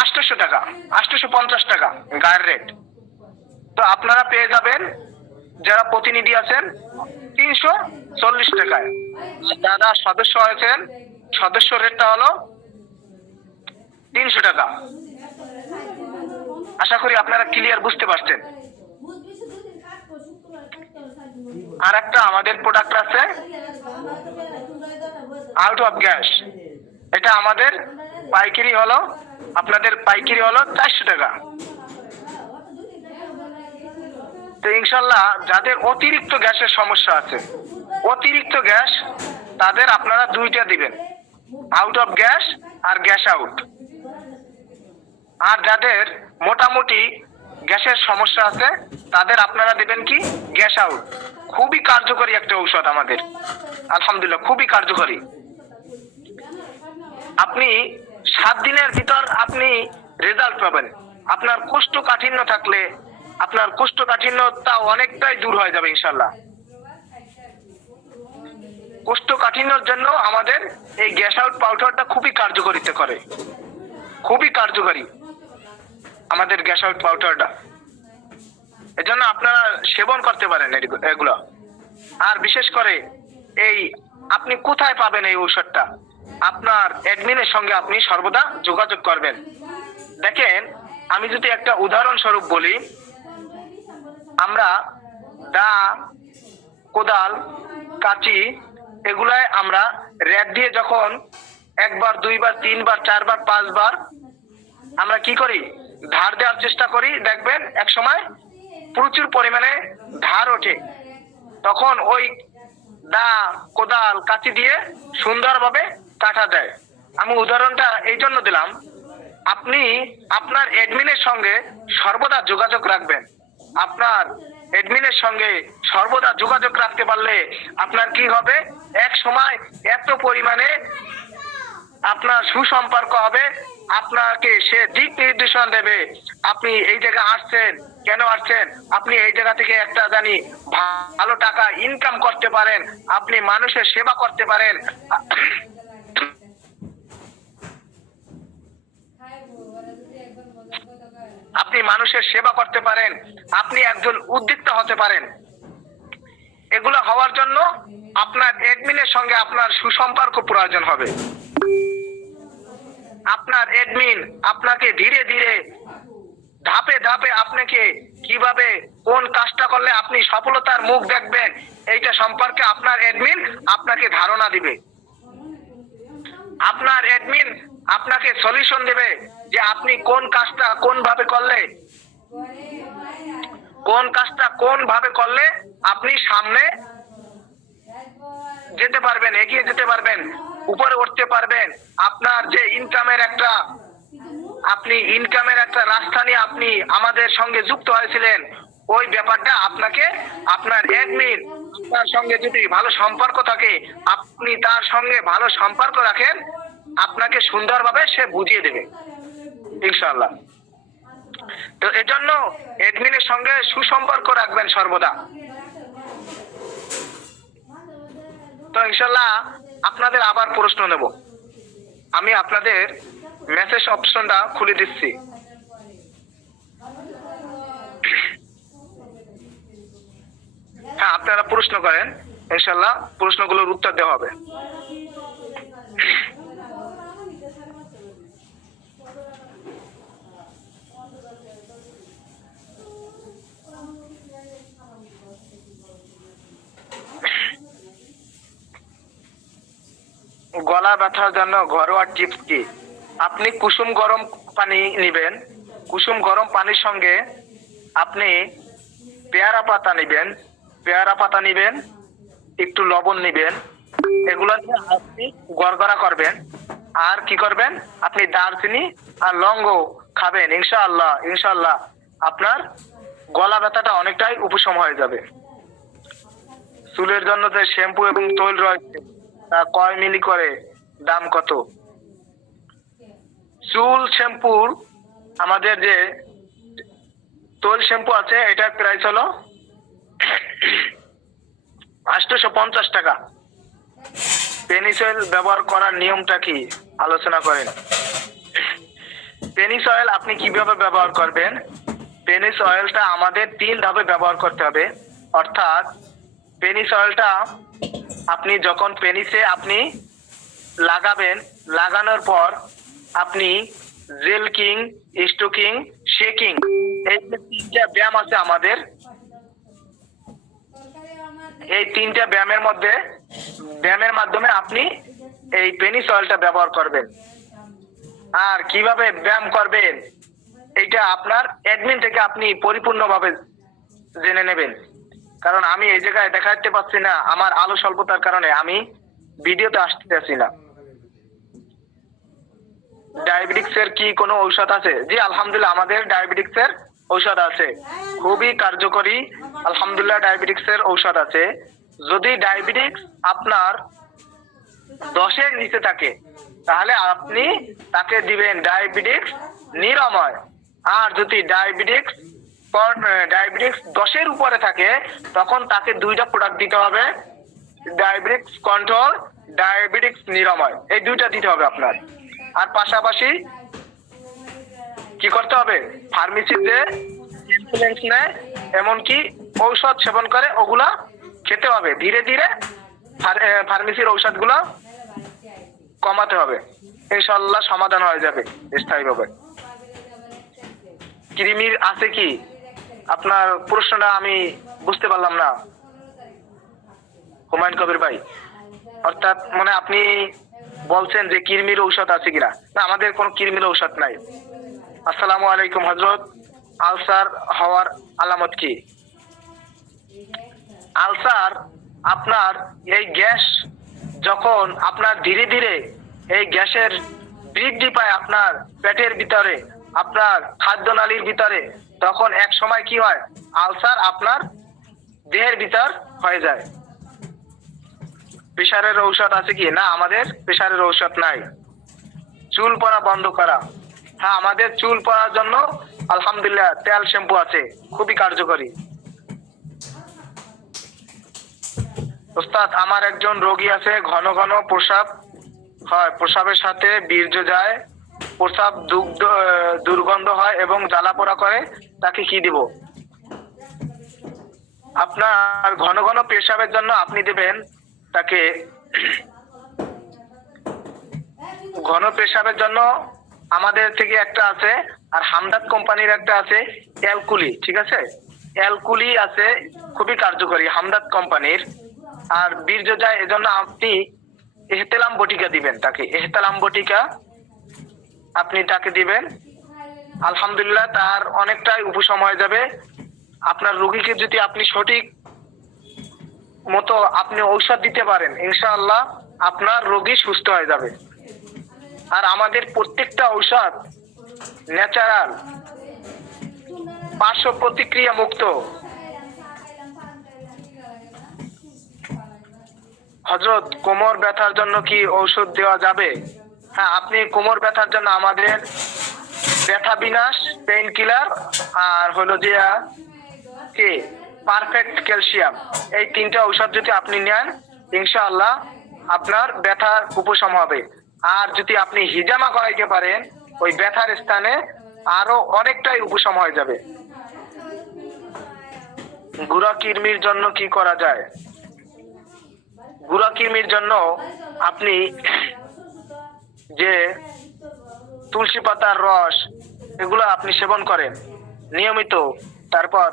800 টাকা, 850 টাকা গায়ের রেট। তো আপনারা পেয়ে যাবেন যারা প্রতিনিধি আছেন 340 টাকায়। যারা সদস্য আছেন সদস্য রেটটা হলো 300 টাকা। আশা করি আপনারা ক্লিয়ার বুঝতে পারছেন। আর একটা আমাদের প্রোডাক্ট আছে আউট অফ গ্যাস, এটা আমাদের পাইকারি হলো, আপনাদের পাইকারি হলো 400 টাকা। তো ইনশাল্লাহ যাদের অতিরিক্ত গ্যাসের সমস্যা আছে, অতিরিক্ত গ্যাস, তাদের আপনারা দুইটা দিবেন, আউট অফ গ্যাস আর গ্যাস আউট। আর যাদের মোটামুটি গ্যাসের সমস্যা আছে তাদের আপনারা দিবেন কি গ্যাস আউট। খুবই কার্যকরী একটা ঔষধ আমাদের, আলহামদুলিল্লাহ খুবই কার্যকরী। আপনি 7 দিনের ভিতর আপনি রেজাল্ট পাবেন। আপনার কোষ্ঠকাঠিন্য থাকলে আপনার কোষ্ঠকাঠিন্যতা অনেকটাই দূর হয়ে যাবে ইনশাল্লাহ। কোষ্ঠকাঠিন্যর জন্য আমাদের এই গ্যাস আউট পাউডারটা খুবই কার্যকরিতা করে, খুবই কার্যকরী আমাদের গ্যাস আউট পাউডারটা। এজন্য আপনারা সেবন করতে পারেন এগুলো। আর বিশেষ করে এই আপনি কোথায় পাবেন এই ঔষধটা, আপনার অ্যাডমিনের সঙ্গে আপনি সর্বদা যোগাযোগ করবেন। দেখেন আমি যদি একটা উদাহরণস্বরূপ বলি, আমরা দা, কোদাল, কাঁচি এগুলাই আমরা রেট দিয়ে যখন 1 বার 2 বার 3 বার 4 বার 5 বার আমরা কি করি, ধার দেওয়ার চেষ্টা করি, দেখবেন এক সময় প্রচুর পরিমাণে ধার ওঠে। তখন ওই দা, কোদাল, কাঁচি দিয়ে সুন্দরভাবে কাটা যায়। আমি উদাহরণটা এই জন্য দিলাম, আপনি আপনার অ্যাডমিনের সঙ্গে সর্বদা যোগাযোগ রাখবেন। আপনার অ্যাডমিনের সঙ্গে সর্বদা যোগাযোগ রাখতে পারলে আপনার কি হবে, এক সময় এত পরিমাণে আপনার সুসম্পর্ক হবে, আপনাকে সে দিক নির্দেশনা দেবে। আপনি এই জায়গায় আসছেন, কেন আসছেন, আপনি এই জায়গা থেকে একটা জানি ভালো টাকা ইনকাম করতে পারেন, আপনি মানুষের সেবা করতে পারেন। আপনি মানুষের সেবা করতে পারেন, আপনি একজন উদ্যোক্তা হতে পারেন। এগুলো হওয়ার জন্য আপনার অ্যাডমিনের সঙ্গে আপনার সুসম্পর্ক প্রয়োজন হবে। আপনার অ্যাডমিন আপনাকে ধীরে ধীরে ধাপে ধাপে আপনাকে কিভাবে কোন কাজটা করলে আপনি সফলতার মুখ দেখবেন এইটা সম্পর্কে আপনার অ্যাডমিন আপনাকে ধারণা দিবে। আপনার অ্যাডমিন আপনাকে সলিউশন দেবে যে আপনি কোন কাজটা কোন ভাবে করলে আপনি সামনে যেতে পারবেন, এগিয়ে যেতে পারবেন, উপরে উঠতে পারবেন। আপনার যে ইনকামের একটা রাস্তা নিয়ে আপনি আমাদের সঙ্গে যুক্ত হয়েছিলেন, ওই ব্যাপারটা আপনাকে আপনার অ্যাডমিন আপনার সঙ্গে যদি ভালো সম্পর্ক থাকে, আপনি তার সঙ্গে ভালো সম্পর্ক রাখেন, আপনাকে সুন্দরভাবে সে বুঝিয়ে দেবে ইনশাআল্লাহ। তো এজন্য অ্যাডমিনের সঙ্গে সুসম্পর্ক রাখবেন সর্বদা। তো ইনশাআল্লাহ আপনাদের আবার প্রশ্ন নেব। আমি আপনাদের মেসেজ অপশনটা খুলে দিচ্ছি। হ্যাঁ, আপনারা প্রশ্ন করেন, ইনশাআল্লাহ প্রশ্নগুলোর উত্তর দেওয়া হবে। গলা ব্যথার জন্য ঘরোয়া টিপস কি? আপনি কুসুম গরম পানি নেবেন, কুসুম গরম পানির সঙ্গে আপনি পেয়ারা পাতা নিবেন, একটু লবণ নিবেন, এগুলো নিয়ে আপনি গড়গড়া করবেন। আর কি করবেন, আপনি দারচিনি আর লবঙ্গ খাবেন। ইনশাআল্লাহ আপনার গলা ব্যথাটা অনেকটাই উপশম হয়ে যাবে। চুলের জন্য যে শ্যাম্পু এবং তৈল রয়েছে তা কয় মিলি করে, দাম কত? চুল শ্যাম্পুর আমাদের যে তৈল শ্যাম্পু আছে এটার প্রাইস হলো 850 টাকা। পেনিস অয়েল ব্যবহার করার নিয়মটা কি আলোচনা করেন। পেনিস অয়েল আপনি কিভাবে ব্যবহার করবেন? পেনিস অয়েলটা আমাদের 3 ধাপে ব্যবহার করতে হবে। অর্থাৎ পেনিস অয়েলটা আপনি যখন পেনিসে আপনি লাগাবেন, লাগানোর পর আপনি জেলকিং, স্টোকিং, শেকিং, এই 3টা ব্যায়াম আছে আমাদের। এই 3টা ব্যায়ামের মাধ্যমে আপনি এই পেনিস অয়েলটা ব্যবহার করবেন। আর কিভাবে ব্যায়াম করবেন এইটা আপনার অ্যাডমিন থেকে আপনি পরিপূর্ণভাবে জেনে নেবেন। কারণ আমি এই জায়গায় দেখাতে পাচ্ছি না, আমার আলো স্বল্পতার কারণে আমি ভিডিওতে আসতে পারছি না। ডায়াবেটিক্সের কি কোনো ঔষধ আছে? জি আলহামদুলিল্লাহ, আমাদের ডায়াবেটিক্সের ঔষধ আছে, খুবই কার্যকরী। আলহামদুলিল্লাহ ডায়াবেটিক্সের ঔষধ আছে। যদি ডায়াবেটিক্স আপনার 10-এর নিচে থাকে তাহলে আপনি তাকে দিবেন ডায়াবেটিক্স নিরাময়। আর যদি ডায়াবেটিক্স 10-এর উপরে থাকে তখন তাকে 2টা প্রোডাক্ট দিতে হবে, ডায়াবেটিক্স কন্ট্রোল, ডায়াবেটিক্স নিরাময়, এই 2টা দিতে হবে আপনার। আর পাশাপাশি কি করতে হবে, ফার্মেসিতে ইনফ্লুয়েন্স নেয় এমনকি ঔষধ সেবন করে ওগুলা খেতে হবে। ধীরে ধীরে ফার্মেসির ঔষধগুলো কমাতে হবে, ইনশাআল্লাহ সমাধান হয়ে যাবে স্থায়ীভাবে। কৃমির আছে কি? আপনার প্রশ্নটা আমি বুঝতে পারলাম না হুমায়ুন কবির ভাই। অর্থাৎ মানে আপনি বলছেন যে কৃমির ঔষধ আছে কিনা? না, আমাদের কোনো কৃমির ঔষধ নাই। আসসালামু আলাইকুম হযরত। আলসার হওয়ার আলামত কি? আলসার আপনার এই গ্যাস যখন আপনার ধীরে ধীরে এই গ্যাসের বৃদ্ধি পায় আপনার পেটের ভিতরে, আপনার খাদ্যনালীর ভিতরে, তখন এক সময় কি হয়, আলসার আপনার দেহের ভিতর হয়ে যায়। প্রেসারের ঔষধ আছে কি? না, আমাদের প্রেসারের ঔষধ নাই। চুল পড়া বন্ধ করা, হ্যাঁ আমাদের চুল পড়ার জন্য আলহামদুলিল্লাহ তেল শ্যাম্পু আছে, খুবই কার্যকরী। ওস্তাদ, আমার একজন রোগী আছে, ঘন ঘন প্রস্রাব হয়, প্রস্রাবের সাথে বীর্য যায়, প্রস্রাব দুর্গন্ধ হয় এবং জ্বালা পোড়া করে, তাকে কি দিব? আপনার ঘন ঘন পেশাবের জন্য আপনি দেবেন তাকে, ঘন পেশাবের জন্য আমাদের থেকে একটা আছে, আর হামদাদ কোম্পানির একটা আছে অ্যালকুলি, ঠিক আছে? অ্যালকুলি আছে, খুবই কার্যকরী হামদাদ কোম্পানির। আর বীর্য যায় এজন্য আপনি এহতেলাম বটিকা দিবেন তাকে, এহতেলাম বটিকা আপনি তাকে দিবেন। আলহামদুলিল্লাহ তার অনেকটাই উপশম হয়ে যাবে। আপনার রোগীকে যদি আপনি সঠিক মতো আপনি ঔষধ দিতে পারেন, ইনশাআল্লাহ আপনার রোগী সুস্থ হয়ে যাবে। আর আমাদের প্রত্যেকটা ঔষধ ন্যাচারাল, পার্শ্ব প্রতিক্রিয়া মুক্ত। হযরত, কোমর ব্যথার জন্য কি ঔষধ দেওয়া যাবে? হ্যাঁ, আপনি কোমর ব্যথার জন্য আমাদের ব্যথা বিনাশ পেইন কিলার আর হলো যে কি পারফেক্ট ক্যালসিয়াম, এই তিনটা ঔষধ যদি আপনি নেন ইনশাআল্লাহ আপনার ব্যথার উপশম হবে। আর যদি আপনি হিজামা করাইতে পারেন ওই ব্যথার স্থানে, আরো অনেকটাই উপশম হয়ে যাবে। গুড়া কৃমির জন্য কি করা যায়? গুড়া কৃমির জন্য আপনি যে তুলসী পাতার রস এগুলো আপনি সেবন করেন নিয়মিত। তারপর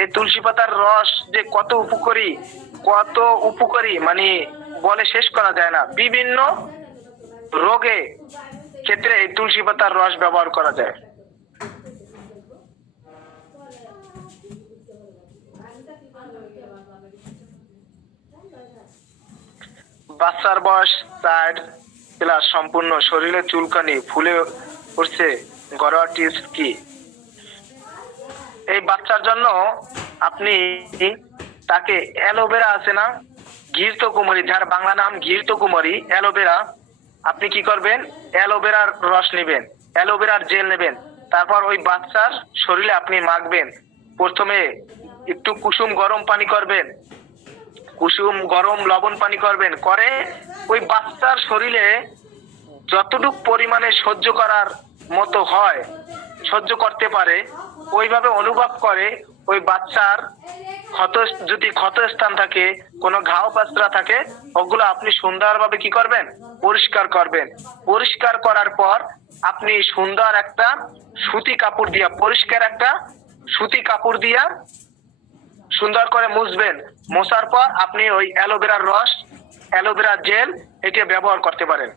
এই তুলসী পাতার রস যে কত উপকারী মানে বলে শেষ করা যায় না। বিভিন্ন রোগে ক্ষেত্রে এই তুলসী পাতার রস ব্যবহার করা যায়। বাচ্চার বয়স 4+ সম্পূর্ণ, শরীরে চুলকানি ফুলে উঠছে, ঘরোয়া টিপস কি? এই বাচ্চার জন্য আপনি তাকে অ্যালোভেরা আছে না, ঘৃতকুমারী, যার বাংলা নাম ঘৃতকুমারী অ্যালোভেরা, আপনি কি করবেন? অ্যালোভেরার রস নেবেন, অ্যালোভেরার জেল নেবেন, তারপর ওই বাচ্চার শরীরে আপনি মাখবেন। প্রথমে একটু কুসুম গরম পানি করবেন, কুসুম গরম লবণ পানি করবেন, করে ওই বাচ্চার শরীরে যতটুক পরিমাণে সহ্য করার মতো হয়, সহ্য করতে পারে, ওইভাবে অনুভব করে ওই বাচ্চার যদি ক্ষত স্থান থাকে, কোনো ঘাও পাচরা থাকে, ওগুলো আপনি সুন্দরভাবে কি করবেন? পরিষ্কার করবেন। পরিষ্কার করার পর আপনি সুন্দর একটা সুতি কাপড় দিয়া, পরিষ্কার একটা সুতি কাপড় দিয়া সুন্দর করে মুছবেন। মোছার পর আপনি ওই অ্যালোভেরার রস, অ্যালোভেরার জেল এটা ব্যবহার করতে পারেন।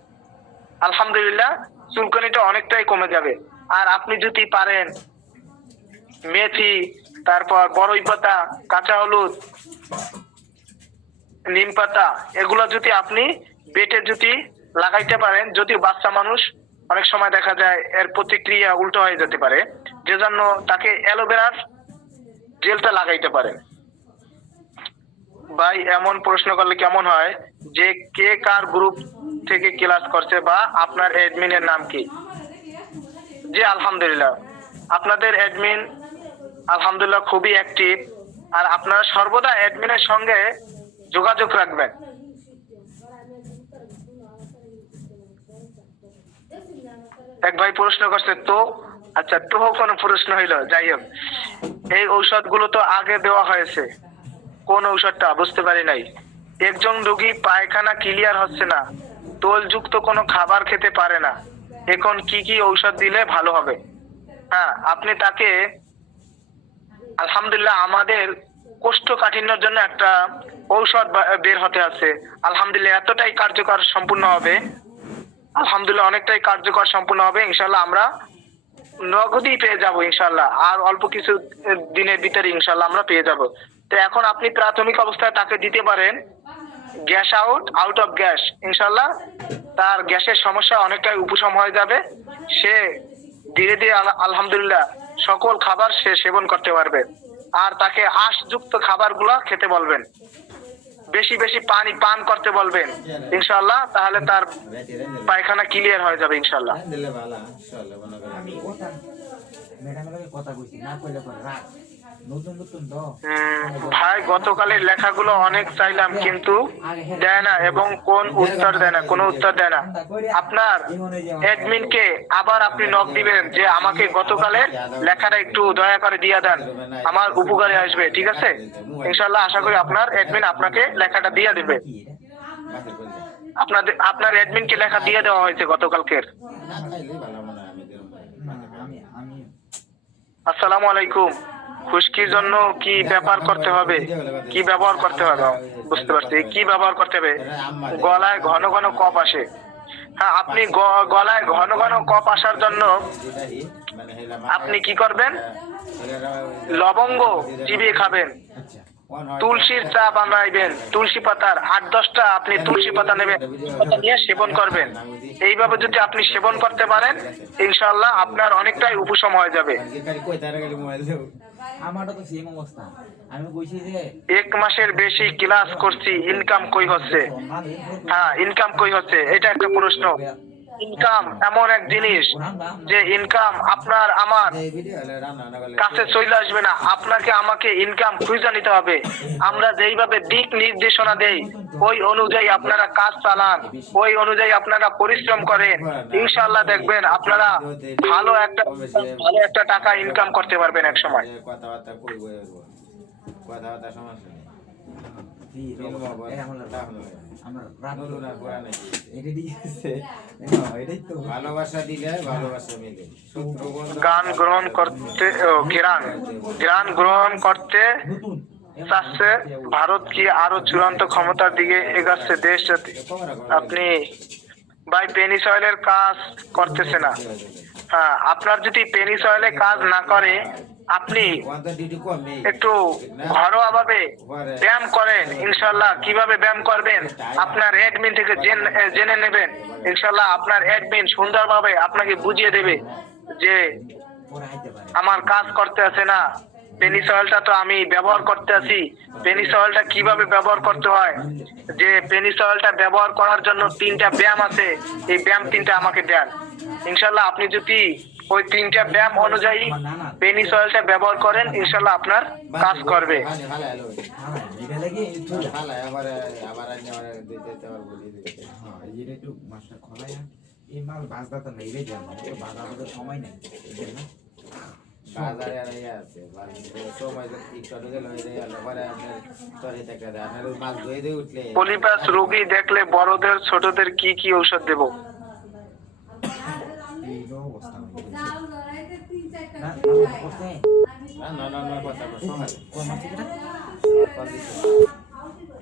আলহামদুলিল্লাহ চুলকানিটা অনেকটাই কমে যাবে। আর আপনি যদি পারেন মেথি, তারপর বড়ই পাতা, কাঁচা হলুদ, নিম পাতা, এগুলো যদি আপনি বেটে যদি লাগাইতে পারেন, যদি বাচ্চা মানুষ অনেক সময় দেখা যায় এর প্রতিক্রিয়া উল্টো হয়ে যেতে পারে, যে জন্য তাকে অ্যালোভেরার জেলটা লাগাইতে পারেন। ভাই এমন প্রশ্ন করলে কেমন হয় যে কে কার গ্রুপ থেকে ক্লাস করছে বা আপনার অ্যাডমিনের নাম কি? জি আলহামদুলিল্লাহ, আপনাদের অ্যাডমিন আলহামদুলিল্লাহ খুবই অ্যাক্টিভ। আর আপনারা সর্বদা অ্যাডমিনের সঙ্গে যোগাযোগ রাখবেন। এক ভাই প্রশ্ন করছে তো, আচ্ছা তো কোনো প্রশ্ন হইলো, যাই হোক, এই ঔষধগুলো তো আগে দেওয়া হয়েছে, কোন ঔষধটা বুঝতে পারি নাই। একজন রোগী পায়খানা ক্লিয়ার হচ্ছে না, তৈলযুক্ত কোনো খাবার খেতে পারে না, এখন কি কি ঔষধ দিলে ভালো হবে? হ্যাঁ, আপনি তাকে আলহামদুলিল্লাহ আমাদের কোষ্ঠকাঠিন্যের জন্য একটা ঔষধ বের হতে আছে, আলহামদুলিল্লাহ এতটাই কার্যকর সম্পূর্ণ হবে, আলহামদুলিল্লাহ অনেকটাই কার্যকর সম্পূর্ণ হবে। ইনশাল্লাহ আমরা নগদই পেয়ে যাব ইনশাল্লাহ, আর অল্প কিছু দিনের ভিতরে ইনশাল্লাহ আমরা পেয়ে যাব। তো এখন আপনি প্রাথমিক অবস্থায় তাকে দিতে পারেন গ্যাস আউট অফ গ্যাস, ইনশাল্লাহ তার গ্যাসের সমস্যা অনেকটাই উপশম হয়ে যাবে। সে ধীরে ধীরে আলহামদুলিল্লাহ সকল খাবার সে সেবন করতে পারবে। আর তাকে আঁশযুক্ত খাবারগুলো খেতে বলবেন, বেশি বেশি পানি পান করতে বলবেন ইনশাল্লাহ, তাহলে তার পায়খানা ক্লিয়ার হয়ে যাবে ইনশাল্লাহ। আমি কথা ম্যাডামের কথা কইছি না, কইলে পরে রাগ ভাই গতকালের লেখাগুলো অনেক চাইলাম কিন্তু দেয় না, এবং কোন উত্তর দেয় না, কোনো উত্তর দেয় না। আপনার অ্যাডমিনকে আবার আপনি নক দিবেন যে আমাকে গতকালের লেখাটা একটু দয়া করে দিয়ে দেন, আমার উপকারে আসবে, ঠিক আছে? ইনশাল্লাহ আশা করি আপনার অ্যাডমিন আপনাকে লেখাটা দিয়ে দেবে। আপনার অ্যাডমিনকে লেখা দিয়ে দেওয়া হয়েছে গতকালকের। আসসালামু আলাইকুম। খুশকির জন্য কি ব্যাপার করতে হবে, কি ব্যবহার করতে হবে? বুঝতে পারছি, কি ব্যবহার করতে হবে? গলায় ঘন ঘন কফ আসে। হ্যাঁ, আপনি গলায় ঘন ঘন কফ আসার জন্য আপনি কি করবেন? লবঙ্গ চিবিয়ে খাবেন, তুলসীর চা বানাইবেন, তুলসী পাতার 8-10টা আপনি তুলসী পাতা নেবেন, পাতা নিয়ে সেবন করবেন। এইভাবে যদি আপনি সেবন করতে পারেন ইনশাআল্লাহ আপনার অনেকটাই উপশম হয়ে যাবে। আমারও তো সেম অবস্থা। আমি কইছি যে 1 মাসের বেশি ক্লাস করছি, ইনকাম কই হচ্ছে? হ্যাঁ, ইনকাম কই হচ্ছে, এটা একটা প্রশ্ন। ইনকাম এমন এক জিনিস যে ইনকাম আপনার আমার কাছে চলে আসবে না, আপনাকে আমাকে ইনকাম খুঁজে নিতে হবে। আমরা যেইভাবে দিক নির্দেশনা দেই ওই অনুযায়ী আপনারা কাজ চালান, ওই অনুযায়ী আপনারা পরিশ্রম করেন, ইনশাআল্লাহ দেখবেন আপনারা ভালো একটা টাকা ইনকাম করতে পারবেন এক সময়। কথাবার্তা কইব, কথাবার্তা সমস্যা নেই। ভালোবাসা দিলে ভালোবাসা মিলে। জ্ঞান গ্রহণ করতে চাচ্ছে ভারত কি আরো চূড়ান্ত ক্ষমতার দিকে এগাচ্ছে দেশ? আপনি ভাই পেনিস অয়েলের কাজ করতেছে না। হ্যাঁ, আপনার যদি পেনিস অয়েলে কাজ না করে আপনি একটু ঘরোয়া ভাবে ব্যায়াম করেন, ইনশাল্লাহ কিভাবে ব্যায়াম করবেন আপনার অ্যাডমিন থেকে জেনে নেবেন। ইনশাল্লাহ আপনার অ্যাডমিন সুন্দরভাবে আপনাকে বুঝিয়ে দেবে যে আমার কাজ করতে আছে না, পেনিস অয়েলটা তো আমি ব্যবহার করতে আছি, পেনিস অয়েলটা কিভাবে ব্যবহার করতে হয়, যে পেনিস অয়েলটা ব্যবহার করার জন্য 3টা ব্যায়াম আছে, এই ব্যায়াম 3টা আমাকে দেন। ইনশাল্লাহ আপনি যদি ওই 3টা ব্যায়াম অনুযায়ী পেনিস অয়েলটা ব্যবহার করেন ইনশাল্লাহ আপনার কাজ করবে। সময় নেই পলিপাস রোগী দেখলে বড়দের ছোটদের কি কি ঔষধ দেব?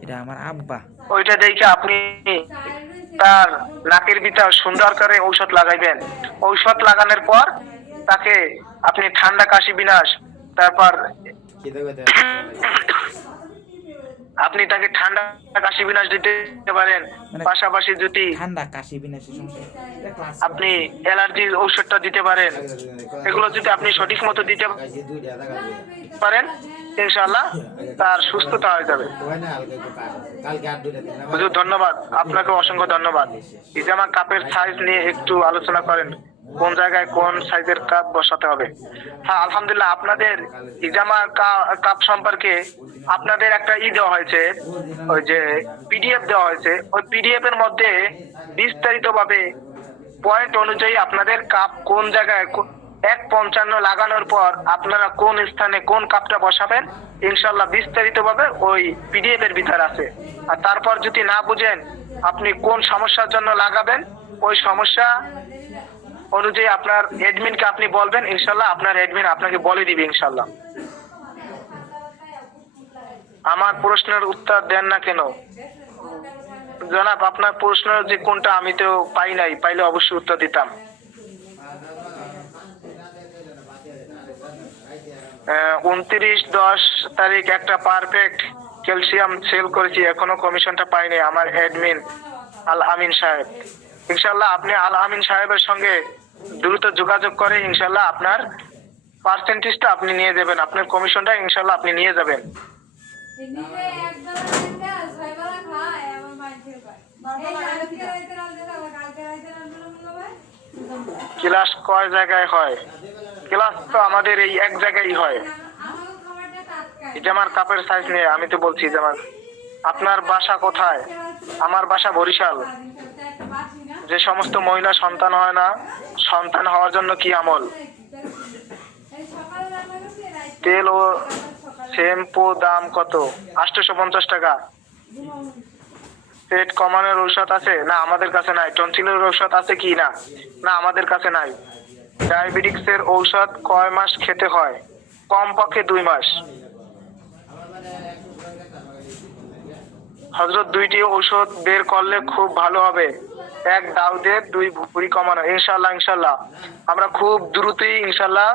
এটা আমার আব্বা। ওইটা দেখে আপনি তার নাকের ভিতর সুন্দর করে ঔষধ লাগাইবেন। ঔষধ লাগানোর পর তাকে আপনি ঠান্ডা কাশি বিনাশ, তারপর আপনি তাকে ঠান্ডা কাশি বিনাশ দিতে পারেন। পাশাপাশি যদি ঠান্ডা কাশি বিনাশ আপনি অ্যালার্জির ঔষধটা দিতে পারেন, এগুলো যদি আপনি সঠিক মতো দিতে পারেন ইনশাআল্লাহ তার সুস্থতা হয়ে যাবে। হুজুর ধন্যবাদ, আপনাকে অসংখ্য ধন্যবাদ। ইজামা কাপের সাইজ নিয়ে একটু আলোচনা করেন, কোন জায়গায় কোন সাইজের কাপ বসাতে হবে? হ্যাঁ আলহামদুলিল্লাহ, আপনাদের ইজামা কাপ সম্পর্কে আপনাদের একটা দেওয়া হয়েছে, ওই যে পিডিএফ দেওয়া হয়েছে, ওই পিডিএফ এর মধ্যে বিস্তারিত ভাবে পয়েন্ট অনুযায়ী আপনাদের কাপ কোন জায়গায় 1.55 লাগানোর পর আপনারা কোন স্থানে কোন কাপটা বসাবেন ইনশাল্লাহ বিস্তারিত ভাবে ওই পিডিএফ এর ভিতর আছে। আর তারপর যদি না বুঝেন আপনি কোন সমস্যার জন্য লাগাবেন ওই সমস্যা অনুযায়ী আপনার অ্যাডমিনকে আপনি বলবেন, ইনশাল্লাহ আপনার অ্যাডমিন আপনাকে বলে দিবে ইনশাল্লাহ। আমার প্রশ্নের উত্তর দেন না কেন? জনাব আপনার প্রশ্ন যে কোনটা আমি তো পাই নাই, পাইলে অবশ্যই উত্তর দিতাম। 29/10 তারিখ একটা পারফেক্ট ক্যালসিয়াম সেল করেছি, এখনো কমিশনটা পাইনি আমার অ্যাডমিন আল আমিন সাহেব। ইনশাল্লাহ আপনি আল আমিন সাহেবের সঙ্গে দ্রুত যোগাযোগ করে ইনশাল্লাহ আপনার পার্সেন্টেজটা আপনি নিয়ে যাবেন, আপনার কমিশনটা ইনশাল্লাহ আপনি নিয়ে যাবেন। ক্লাস কয় জায়গায় হয়? ক্লাস তো আমাদের এই এক জায়গায় হয়। ইজামার কাপের সাইজ নিয়ে আমি তো বলছি ইজামার, আপনার বাসা কোথায়? আমার বাসা বরিশাল। যে সমস্ত মহিলা সন্তান হয় না, সন্তান হওয়ার জন্য কি আমল? তেল ও শ্যাম্পু দাম কত? 850 টাকা। পেট কমানোর ঔষধ আছে? না আমাদের কাছে নাই। টনসিলের ঔষধ আছে কি? না না আমাদের কাছে নাই। ডায়াবেটিক্সের ঔষধ কয় মাস খেতে হয়? কমপক্ষে 2 মাস। হযরত 2টি ঔষধ বের করলে খুব ভালো হবে। এক দাউদের 2 ভুঁড়ি কমানো। ইনশাআল্লাহ ইনশাআল্লাহ আমরা খুব দ্রুতই ইনশাআল্লাহ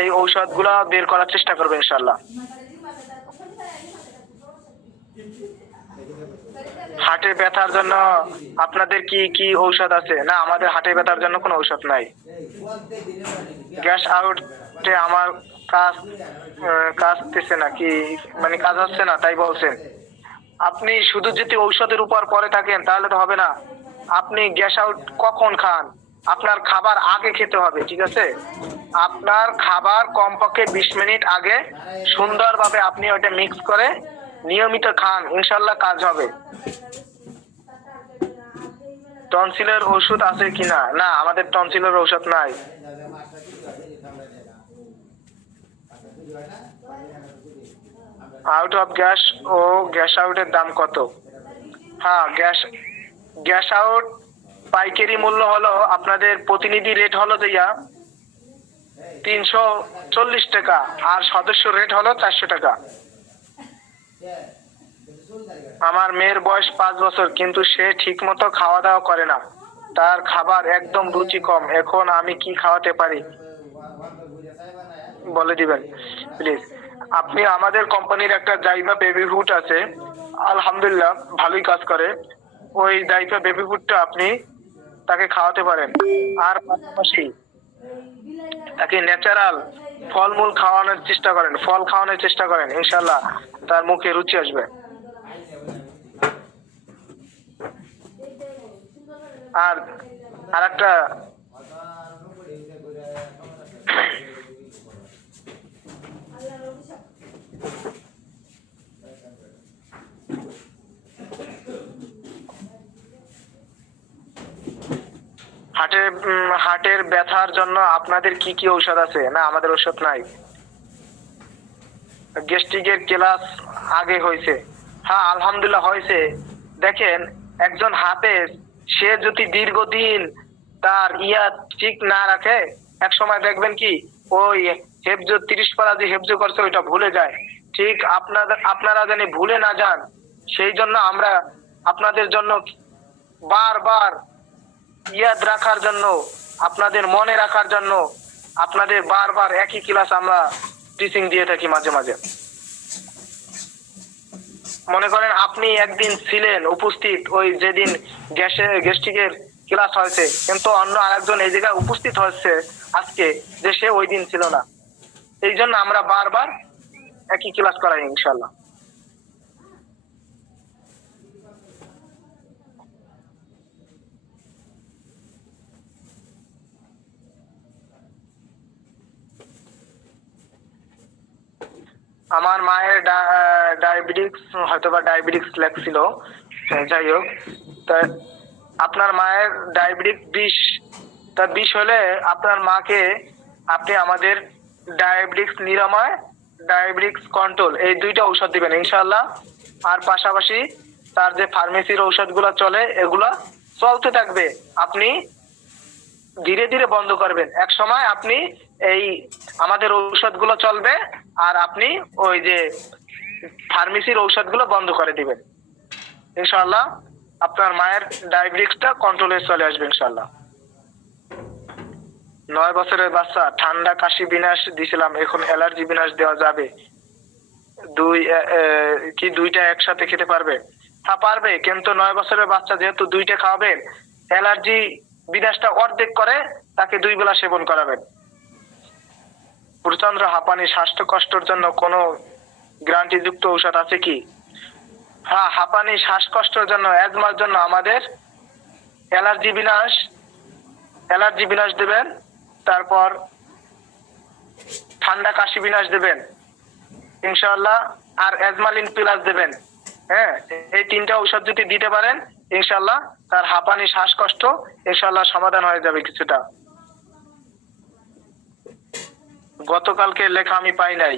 এই ঔষধগুলা বের করার চেষ্টা করবো ইনশাআল্লাহ। হাটে ব্যথার জন্য আপনাদের কি কি ঔষধ আছে? না আমাদের হাটে ব্যথার জন্য কোনো ঔষধ নাই। গ্যাস আউটে আমার কাজতেছে না কি, মানে কাজ হচ্ছে না তাই বলছেন? আপনি শুধু যদি ঔষধের উপর পড়ে থাকেন তাহলে তো হবে না। আপনি গ্যাস আউট কখন খান? আপনার খাবার আগে খেতে হবে, ঠিক আছে? আপনার খাবার কমপক্ষে 20 মিনিট আগে সুন্দরভাবে আপনি ওটা মিক্স করে নিয়মিত খান, ইনশাআল্লাহ কাজ হবে। টনসিলের ওষুধ আছে কিনা? না আমাদের টনসিলের ঔষধ নাই। আউট অফ গ্যাস ও গ্যাস আউটের দাম কত? হ্যাঁ গ্যাস আউট পাইকারি মূল্য হলো আপনাদের প্রতিনিধি রেট হলো দিয়া 340 টাকা, আর সদস্য রেট হলো 400 টাকা। আমার মেয়ের বয়স 5 বছর, কিন্তু সে ঠিক মতো খাওয়া দাওয়া করে না। তার খাবার একদম রুচি কম। এখন আমি কি খাওয়াতে পারি বলে দিবেন প্লিজ। আপনি আমাদের কোম্পানির একটা জাইভা বেবি ফুড আছে, আলহামদুলিল্লাহ ভালোই কাজ করে। ওই জাইভা বেবি ফুডটা আপনি তাকে খাওয়াতে পারেন। আর পাশাপাশি তাকে ন্যাচারাল ফলমূল খাওয়ানোর চেষ্টা করেন, ফল খাওয়ানোর চেষ্টা করেন, ইনশাআল্লাহ তার মুখে রুচি আসবে। আর একটা হাটের ব্যথার জন্য আপনাদের কি কি ঔষধ আছে? না আমাদের ঔষধ নাই। গ্যাস্ট্রিকের ক্লাস আগে হয়েছে? হ্যাঁ আলহামদুলিল্লাহ হয়েছে। দেখেন একজন হাফেজ সে যদি দীর্ঘদিন তার ঠিক না রাখে, এক সময় দেখবেন কি ওই হেফজ 30 পারা যে হেফজ করছে ওইটা ভুলে যায়। ঠিক আপনারা জানি ভুলে না যান, সেই জন্য আমরা আপনাদের জন্য বারবার ইয়াদ রাখার জন্য, আপনাদের মনে রাখার জন্য আপনাদের বারবার একই ক্লাস আমরা টিচিং দিয়ে থাকি মাঝে মাঝে। মনে করেন আপনি একদিন ছিলেন উপস্থিত ওই যেদিন গ্যাস্ট্রিকের ক্লাস হয়েছে, কিন্তু অন্য আরেকজন এই জায়গায় উপস্থিত হচ্ছে আজকে, যে সে ওই দিন ছিল না। এই জন্য আমরা বারবার একই ক্লাস করাই ইনশাল্লাহ। আমার মায়ের ডায়াবেটিক্স লেখছিল, যাই হোক। তা আপনার মায়ের ডায়াবেটিক্স 20 হলে আপনার মাকে আপনি আমাদের ডায়াবেটিক্স নিরাময়, ডায়াবেটিক্স কন্ট্রোল এই 2টা ঔষধ দিবেন ইনশাআল্লাহ। আর পাশাপাশি তার যে ফার্মেসির ঔষধগুলো চলে এগুলা চলতে থাকবে, আপনি ধীরে ধীরে বন্ধ করবেন। এক সময় আপনি এই আমাদের ঔষধগুলো চলবে আর আপনি ওই যে ফার্মেসির ঔষধগুলো বন্ধ করে দিবেন ইনশাআল্লাহ। আপনার মায়ের ডায়াবেটিক্সটা কন্ট্রোলে চলে আসবে ইনশাআল্লাহ। 9 বছরের বাচ্চা, ঠান্ডা কাশি বিনাশ দিছিলাম, এখন অ্যালার্জি বিনাশ দেওয়া যাবে? দুইটা একসাথে খেতে পারবে? হ্যাঁ পারবে, কিন্তু 9 বছরের বাচ্চা যেহেতু 2টা খাওয়াবেন, অ্যালার্জি বিনাশটা অর্ধেক করে তাকে 2 বেলা সেবন করাবেন। প্রচন্ড হাঁপানি, শ্বাসকষ্টের জন্য কোনো গ্যারান্টিযুক্ত ঔষধ আছে কি? হ্যাঁ হাঁপানি, শ্বাসকষ্টের জন্য, অ্যাজমার জন্য আমাদের অ্যালার্জি বিনাশ দেবেন, তারপর ঠান্ডা কাশি বিনাশ দেবেন, ইনশাআল্লাহ, আর অ্যাজমালিন প্লাস দেবেন। হ্যাঁ, এই 3টা ঔষধ যদি দিতে পারেন ইনশাআল্লাহ তার হাঁপানি শ্বাসকষ্ট ইনশাআল্লাহ সমাধান হয়ে যাবে কিছুটা। গতকালকে লেখা আমি পাই নাই।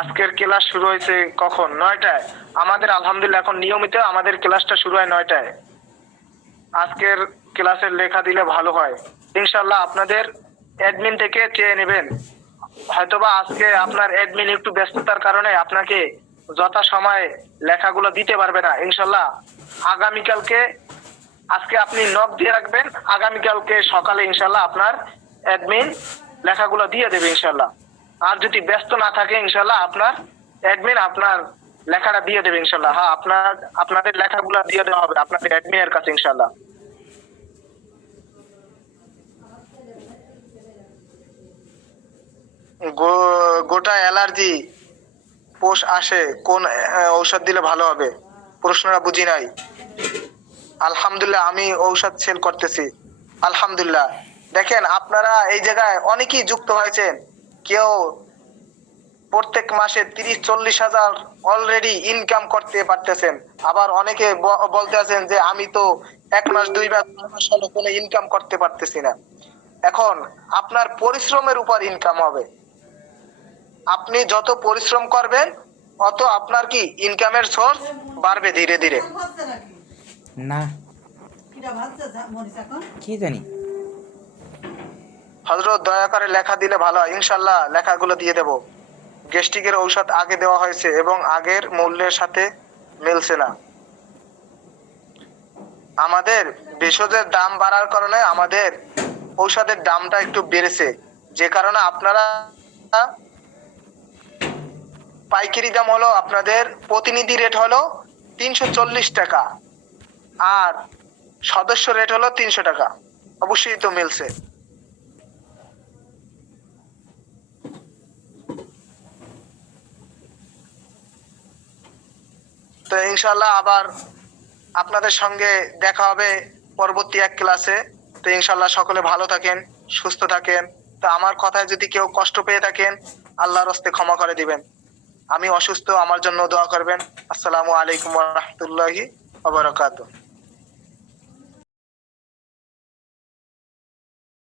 আজকের ক্লাস শুরু হয়েছে কখন? 9টায়। আমাদের আলহামদুলিল্লাহ এখন নিয়মিত আমাদের ক্লাসটা শুরু হয় 9টায়। আজকের ক্লাসের লেখা দিলে ভালো হয় ইনশাআল্লাহ। আপনাদের অ্যাডমিন থেকে চেয়ে নেবেন, হয়তোবা আজকে আপনার অ্যাডমিন একটু ব্যস্ততার কারণে আপনাকে যথাসময়ে লেখাগুলো দিতে পারবে না। ইনশাআল্লাহ আগামীকালকে, আজকে আপনি নক দিয়ে রাখবেন, আগামীকালকে সকালে ইনশাআল্লাহ আপনার অ্যাডমিন লেখাগুলো দিয়ে দেবে ইনশাআল্লাহ। আর যদি ব্যস্ত না থাকে ইনশাআল্লাহ আপনার অ্যাডমিন আপনার লেখাটা দিয়ে দেবে ইনশাআল্লাহ। হ্যাঁ, আপনাদের লেখাগুলো দিয়ে দেওয়া হবে আপনাদের অ্যাডমিনের কাছে ইনশাআল্লাহ। গোটা অ্যালার্জি পোষ আসে, কোন ঔষধ দিলে ভালো হবে? প্রশ্নটা বুঝি নাই। আলহামদুলিল্লাহ আমি ঔষধ সেল করতেছি আলহামদুলিল্লাহ। দেখেন আপনারা এই জায়গায় অনেকেই যুক্ত হয়েছেন, কেউ প্রত্যেক মাসে 30-40 হাজার অলরেডি ইনকাম করতে পারতেছেন, আবার অনেকে বলতে আছেন যে আমি তো 1 মাস 2 মাস 3 মাস হলো কোনো ইনকাম করতে পারতেছি না। এখন আপনার পরিশ্রমের উপর ইনকাম হবে। আপনি যত পরিশ্রম করবেন অত আপনার কি ইনকামের সোর্স বাড়বে ধীরে ধীরে। না কি জানি হযরত দয়া করে লেখা দিলে ভালো হয় ইনশাআল্লাহ, লেখাগুলো দিয়ে দেব। গ্যাস্ট্রিকের ঔষধ আগে দেওয়া হয়েছে এবং আগের মূল্যের সাথে মিলছে না। আমাদের ভেষজের দাম বাড়ার কারণে আমাদের ঔষধের দামটা একটু বেড়েছে, যে কারণে আপনারা পাইকারি দাম হলো আপনাদের প্রতিনিধি রেট হলো 340 টাকা আর সদস্য রেট হলো 300 টাকা। অবশ্যই তো মিলছে। তো ইনশাআল্লাহ আবার আপনাদের সঙ্গে দেখা হবে পরবর্তী এক ক্লাসে। তো ইনশাআল্লাহ সকলে ভালো থাকেন, সুস্থ থাকেন। তো আমার কথায় যদি কেউ কষ্ট পেয়ে থাকেন আল্লাহর হস্তে ক্ষমা করে দিবেন। আমি অসুস্থ, আমার জন্য দোয়া করবেন। আসসালামু আলাইকুম ওয়া রাহমাতুল্লাহি ওয়া বারাকাতুহু।